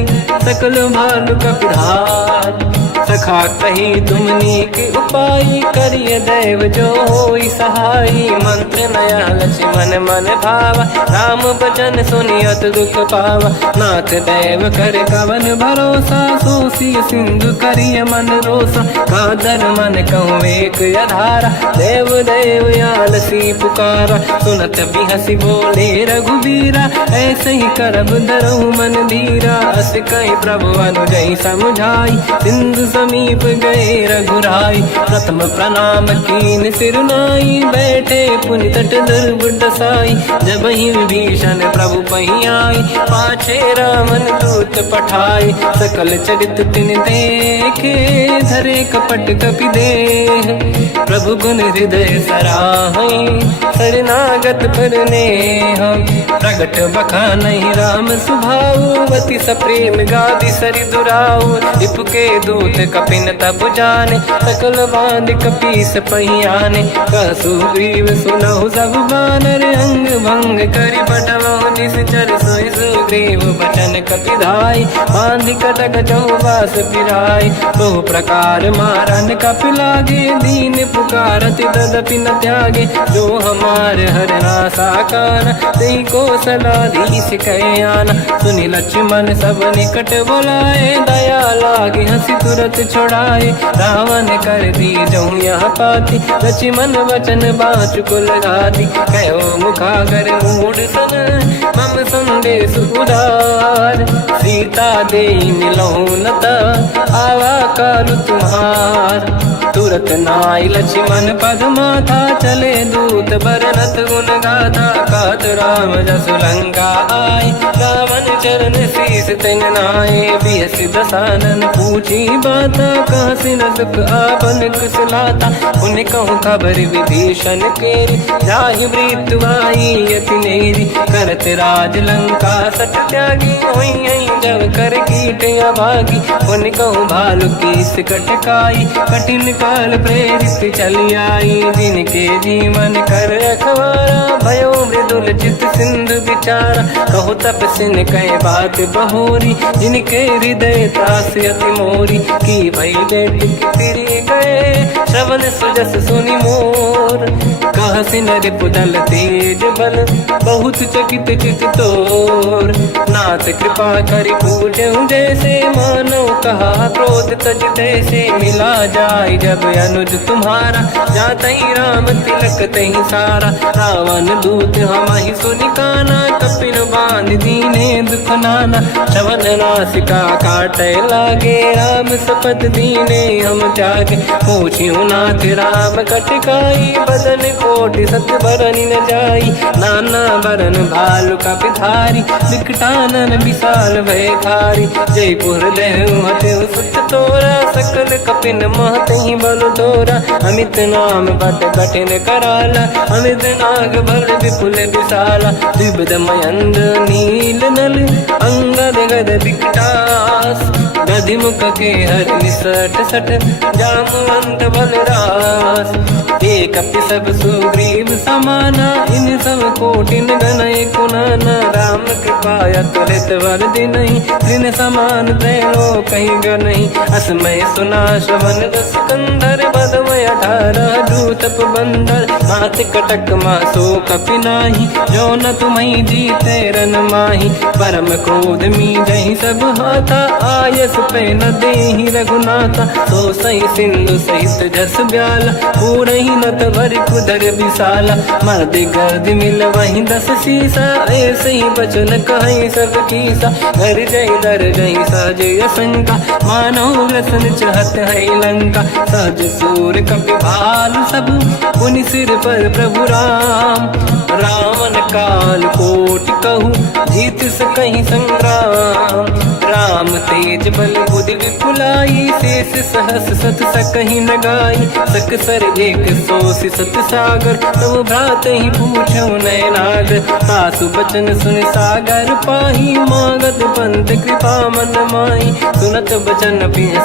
सकल भालु कपिधार, सखा कही तुमनी के उपाय, करिय दैव जो होई सहाई, मंत्र नया लक्ष्मण मन भावा, राम भजन सुनियत दुख पावा, नाथ दैव कर कवन भरोसा, सोसी सिंधु करिय मन रोसा, कादर मन कहूँ एक अधारा, देव देव आलसी पुकारा, सुनत भी हंसी बोले रघुबीरा, ऐसे ही करब धरहु मन धीरा, अस कहीं प्रभु अनुजई समझाई, सिंधु समीप गए रघुराई, प्रथम प्रणाम कीन सिरुनाई, बैठे पुनि तट दुर्बुड साई, जब ही विभीषण प्रभु पही आई, पाछे रामन दूत पठाई, सकल चरित तिन देखे, धरे कपट कपि देह, प्रभु गुण हृदय सराहई, शरणागत पर नेह, प्रगट बखानहि राम सुभाऊ, अति सप्रेम गादि सरि दुराऊ, रिपु के दूत कपिन तब जाने, सकल बांध कपीस पही आने, कह सुग्रीव सुनहु सब बानर, अंग भंग करि बटवहु निश्चर, सोई सुग्रीव बचन कपिधाई, बांधि कटक चौबास फिराई, बहु प्रकार मारन कपि लागे, दीन पुकारति तदपि न त्यागे, जो हमार हरना साकार, तेहि को सलाधीश कहे आना, सुनि लक्ष्मण सब निकट बुलाए, दया लागे हंसी तुरत छुड़ाए, रावण कर दी जो यहाँ पाती, लक्ष्मण वचन बाचु कुल घाती, कहो मुखागर मूढ़ सन, मम संदेश उदार, सीता देई मिलहु नता, आवा कालु तुम्हार, तुरत नाई लक्ष्मण पद माथा, चले दूत बरनत गुण गाथा, कहत राम जसु लंका आई, रावण चरण शीस तिन नाये, बिहसि दसानन पूछी बाता, कहसि न दुख आपन कुशलाता, पुनि कहूँ खबर विभीषण केरी, जाहि मृत्यु आई यति नेरी, करत राज लंका सठ त्यागी, होई जब कर कीट अभागी, पुनि कहूँ भालु कीस कटकाई, कठिन काल प्रेरित चली आई, जिनके जीवन कर रखवारा, भयो मृदुल मूल चित सिंधु विचारा, कहो तपसिन कहे बात बहोरी, जिनके हृदय त्रास अति मोरी, की भई बेटी फिरी गए श्रवण सुजस सुनि मोर, कहसी नर पुदल तेज बल बहुत चकित चित तोर, नाथ कृपा करि पूजहु जैसे मानो कहा क्रोध तज तैसे, मिला जाय जब अनुज तुम्हारा जातहि राम तिलक तहि सारा, रावण दूत हमहि सुनि काना, कपिन बांध दीने दुख नाना, श्रवण नासिका काटे लागे राम सपथ दीने हम त्यागे, पूछियो नाथ राम कटकाई बदन कोटि सत बरनि न जाई, नाना बरन भालु कपिधारी विकटानन विशाल भय खारी, जयपुर देहु हतेउ सुत तोरा, सकल कपिन महतहि बल तोरा, अमित नाम बट कठिन कराला, अमित नाग बल विपुल विशाला, द्विविध मयंद नील नल अंगद गद विकटास, गदिमुख के हर निसट सट जामवंत बलरास, एक कपि सब सुग्रीव समाना, इन सब कोटिन गणय कुनाना, राम कृपा तुलित वर दिनहि, त्रिन समान त्रैलो कहीं गनहि, असमय सुना श्रवण दस कंधर, बदमय 18 दूतप बंदर, मात कटक मासो कपि नाही, जो न तुम्हि जीते रन माही, परम क्रोध मी जहि सब हाथा, आयस पे न देहि रघुनाथा, तो सही सिंधु सहित जस ब्याला, पूरहि नत भरि कुदर विशाला, मर्द गर्द मिल वहीं 10 सीसा, ऐसे ही बचन कहीं सब कीसा, घर जय दर जय सहज असंका, मानो रसन चहत है लंका, सहज सूर कपि भाल सब, पुनि सिर पर प्रभु राम, रावण काल कोटि कहूँ जीत सकहि संग्राम, राम तेज बल बुद्धि विपुलाई, शेष सहस सत सकहि न गाई, सक सर एक सोस सत सागर, तब भ्रात ही पूछो नयनागर, सासु बचन सुन सागर पाही, मागत पंत कृपा मन माही, सुनत बचन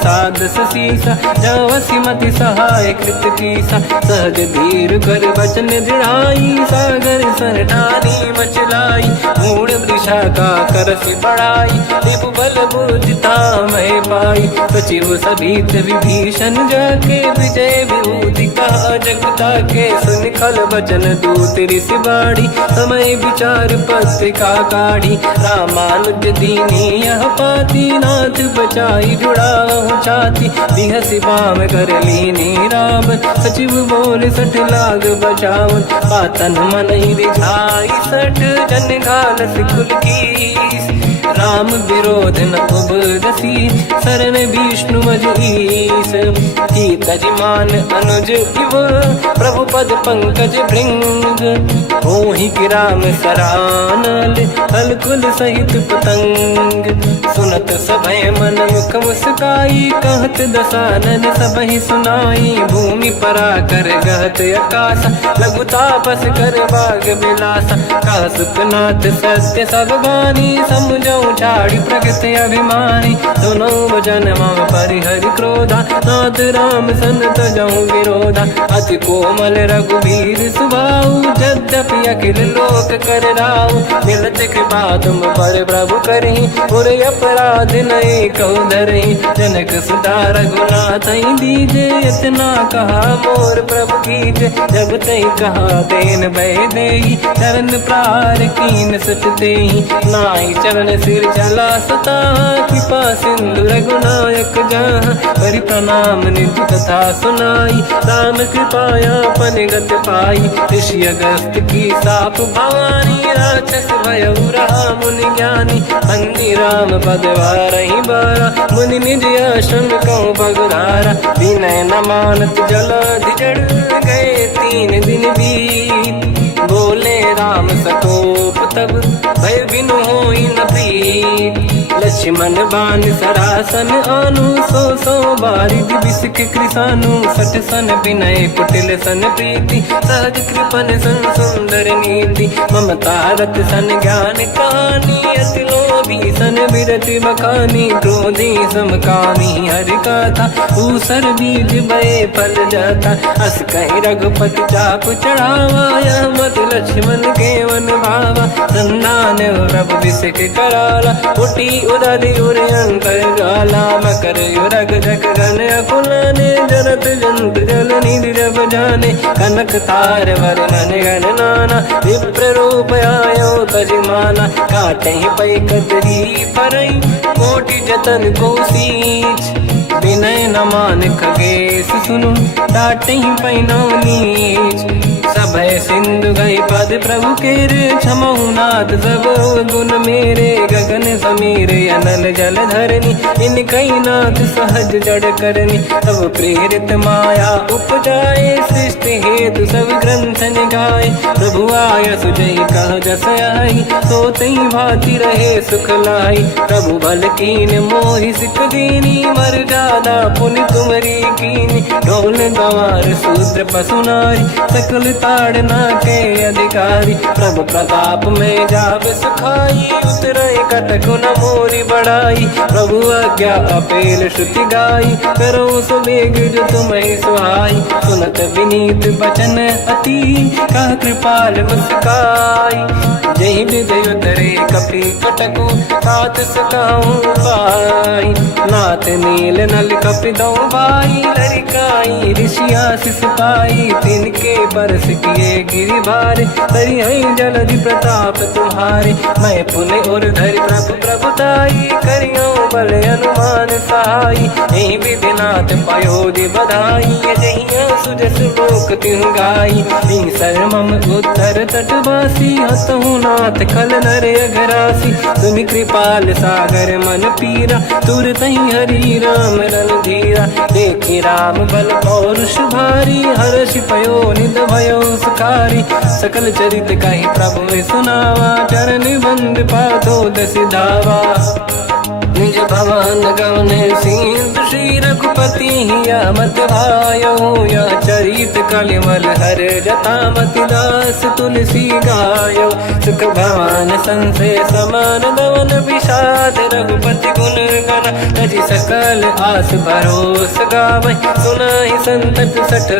साध सीसा, जवसी मति सहाय कृत कीसा, सहज धीर कर बचन दृढ़ाई, सागर सर ठानी मचलाई, मूढ़ वृषा का करसि बढ़ाई, दिप बल बुद्धि तामहि पाई, सचिव सभीत विभीषण जाके, विजय विभूति कहा जगता के, सुनि खल बचन दूत ऋषि बाड़ी, समय विचार पत्रिका काढ़ी, रामानुज दीनी यह पाती, नाथ बचाई जुड़ाहु छाती, बिहसि बाम कर लीनी राम, सचिव बोल सठ लाग बचावन, पातन मन ही रिझाई सठ, जन घाल सिकुल कीस, राम विरोध न उबरसी, शरण विष्णु मजईस, की तजमान अनुज इव, प्रभु पद पंकज भृंग, होहि गिराम सरानल, हलकुल सहित पतंग, सुनत सभय मन मुख मुस्काई, कहत दसानन सबहि सुनाई, भूमि परा कर गहत आकाश, लघु तापस कर बाग बिलासा, कह सुखनाथ सत्य सब बानी, समझौ छाड़ी प्रकृति अभिमानी, सुनो भजन मम परिहरि क्रोधा, नाथ राम सन तजहु विरोधा, अति कोमल रघुवीर सुभाऊ, यद्यपि अखिल लोक कर राऊ, मिलत कृपा तुम पर प्रभु करहि, पुर अपराध नये कहु धरहि, जनक सुता रघुनाथ दीजे, इतना कहा मोर प्रभु कीजे, जब तहि कहा देन भय देहि, चरण प्रार कीन सत तेहि, नाहि चरण सिर चला सता, कृपा सिंधु रघुनायक जहाँ, हरि प्रणाम निधि कथा सुनाई, राम कृपाया पन गत पाई, ऋषि अगस्त की साप भवानी, राक्षस भयउ रहा मुनि ज्ञानी, बंदी राम पद वारहि बारा, मुनि निज आश्रम कहु पगुधारा, विनय न मानत जलाधि जड़ गए 3 दिन बीत, बोले राम सकोप तब भय बिनु होई न प्रीत, लक्ष्मण बान सरासन आनु, 100 बारिधि बिसक कृसानु, 60 सन विनय कुटिल सन प्रीति, सहज कृपन सन सुंदर नीति, ममता रत सन ज्ञान कहानी, अति लोभ भीषण बिरति बखानी क्रोधी समकामी हरि कथा ऊसर बीज बये फल जाता अस कहीं रघुपति चाकु चढ़ावा यह मत लक्ष्मण के वन भावा संधान प्रभु विषिक कराला उठी उदधि उरयंकर ज्वाला मकर युरग जग गण अकुलाने जरत जंत जल निधि जब जाने कनक तार वर्णन गण नाना विप्र रूप आयो तजमाना काटे पै कतरी परई कोटि जतन को सींच विनय न मान खगेश सुनु डाटे पैनो नीच सभय सिंधु गई पद प्रभु केरे क्षमहु नाथ सब गुण मेरे गगन समीर अनल जल धरनी इन कई नाथ सहज जड़ करनी तब प्रेरित माया उपजाए सृष्टि हेतु सब ग्रंथ निगाए प्रभु आय सुजई कह जस आई सो तई भांति रहे सुख लाई प्रभु भल कीन मोहि सिख दीनी मर जादा पुनि तुमरी कीनी ढोल गवार शूद्र पशु नारी सकल ताड़ना के अधिकारी प्रभु प्रताप में जाब सुखाई उतरे कटक न मोरी बढ़ाई प्रभु आज्ञा अपेल श्रुति गाई करो सुबेग जो तुम्हें सुहाई सुनत विनीत बचन अति कह कृपाल मुस्काई जय विजय उतरे कपि कटकु तात सकाऊं पाई नाथ नील नल कपि दो भाई लड़काई ऋषिया शिष पाई तिनके बरस किए गिरि भारे तरिहै जलधि प्रताप तुम्हारे मैं पुने और धरि प्रभु प्रभुताई करियो बल अनुमान सहाई यही विधिनाथ पयोधि बधाई जहिया सुजस लोक तिहु गाई हिंसर मम उत्तर तटवासी हसहु नाथ खल नर अघरासी तुम कृपाल सागर मन पीरा तुरत ही हरि राम रन धीरा देखि राम बल पौरुष भारी हर्ष पयो निध भयो सुखारी सकल चरित कहि प्रभु सुनावा चरण बंद पादो दस धावा निज भवन गवन सिंधु श्री रघुपति हिया मत भायो या चरित कलिमल हर जता मति दास तुलसी गायो सुख भवन संशय समान दवन विषाद रघुपति गुण गण तजि सकल आस भरोस गावै सुनाहि संतत सठ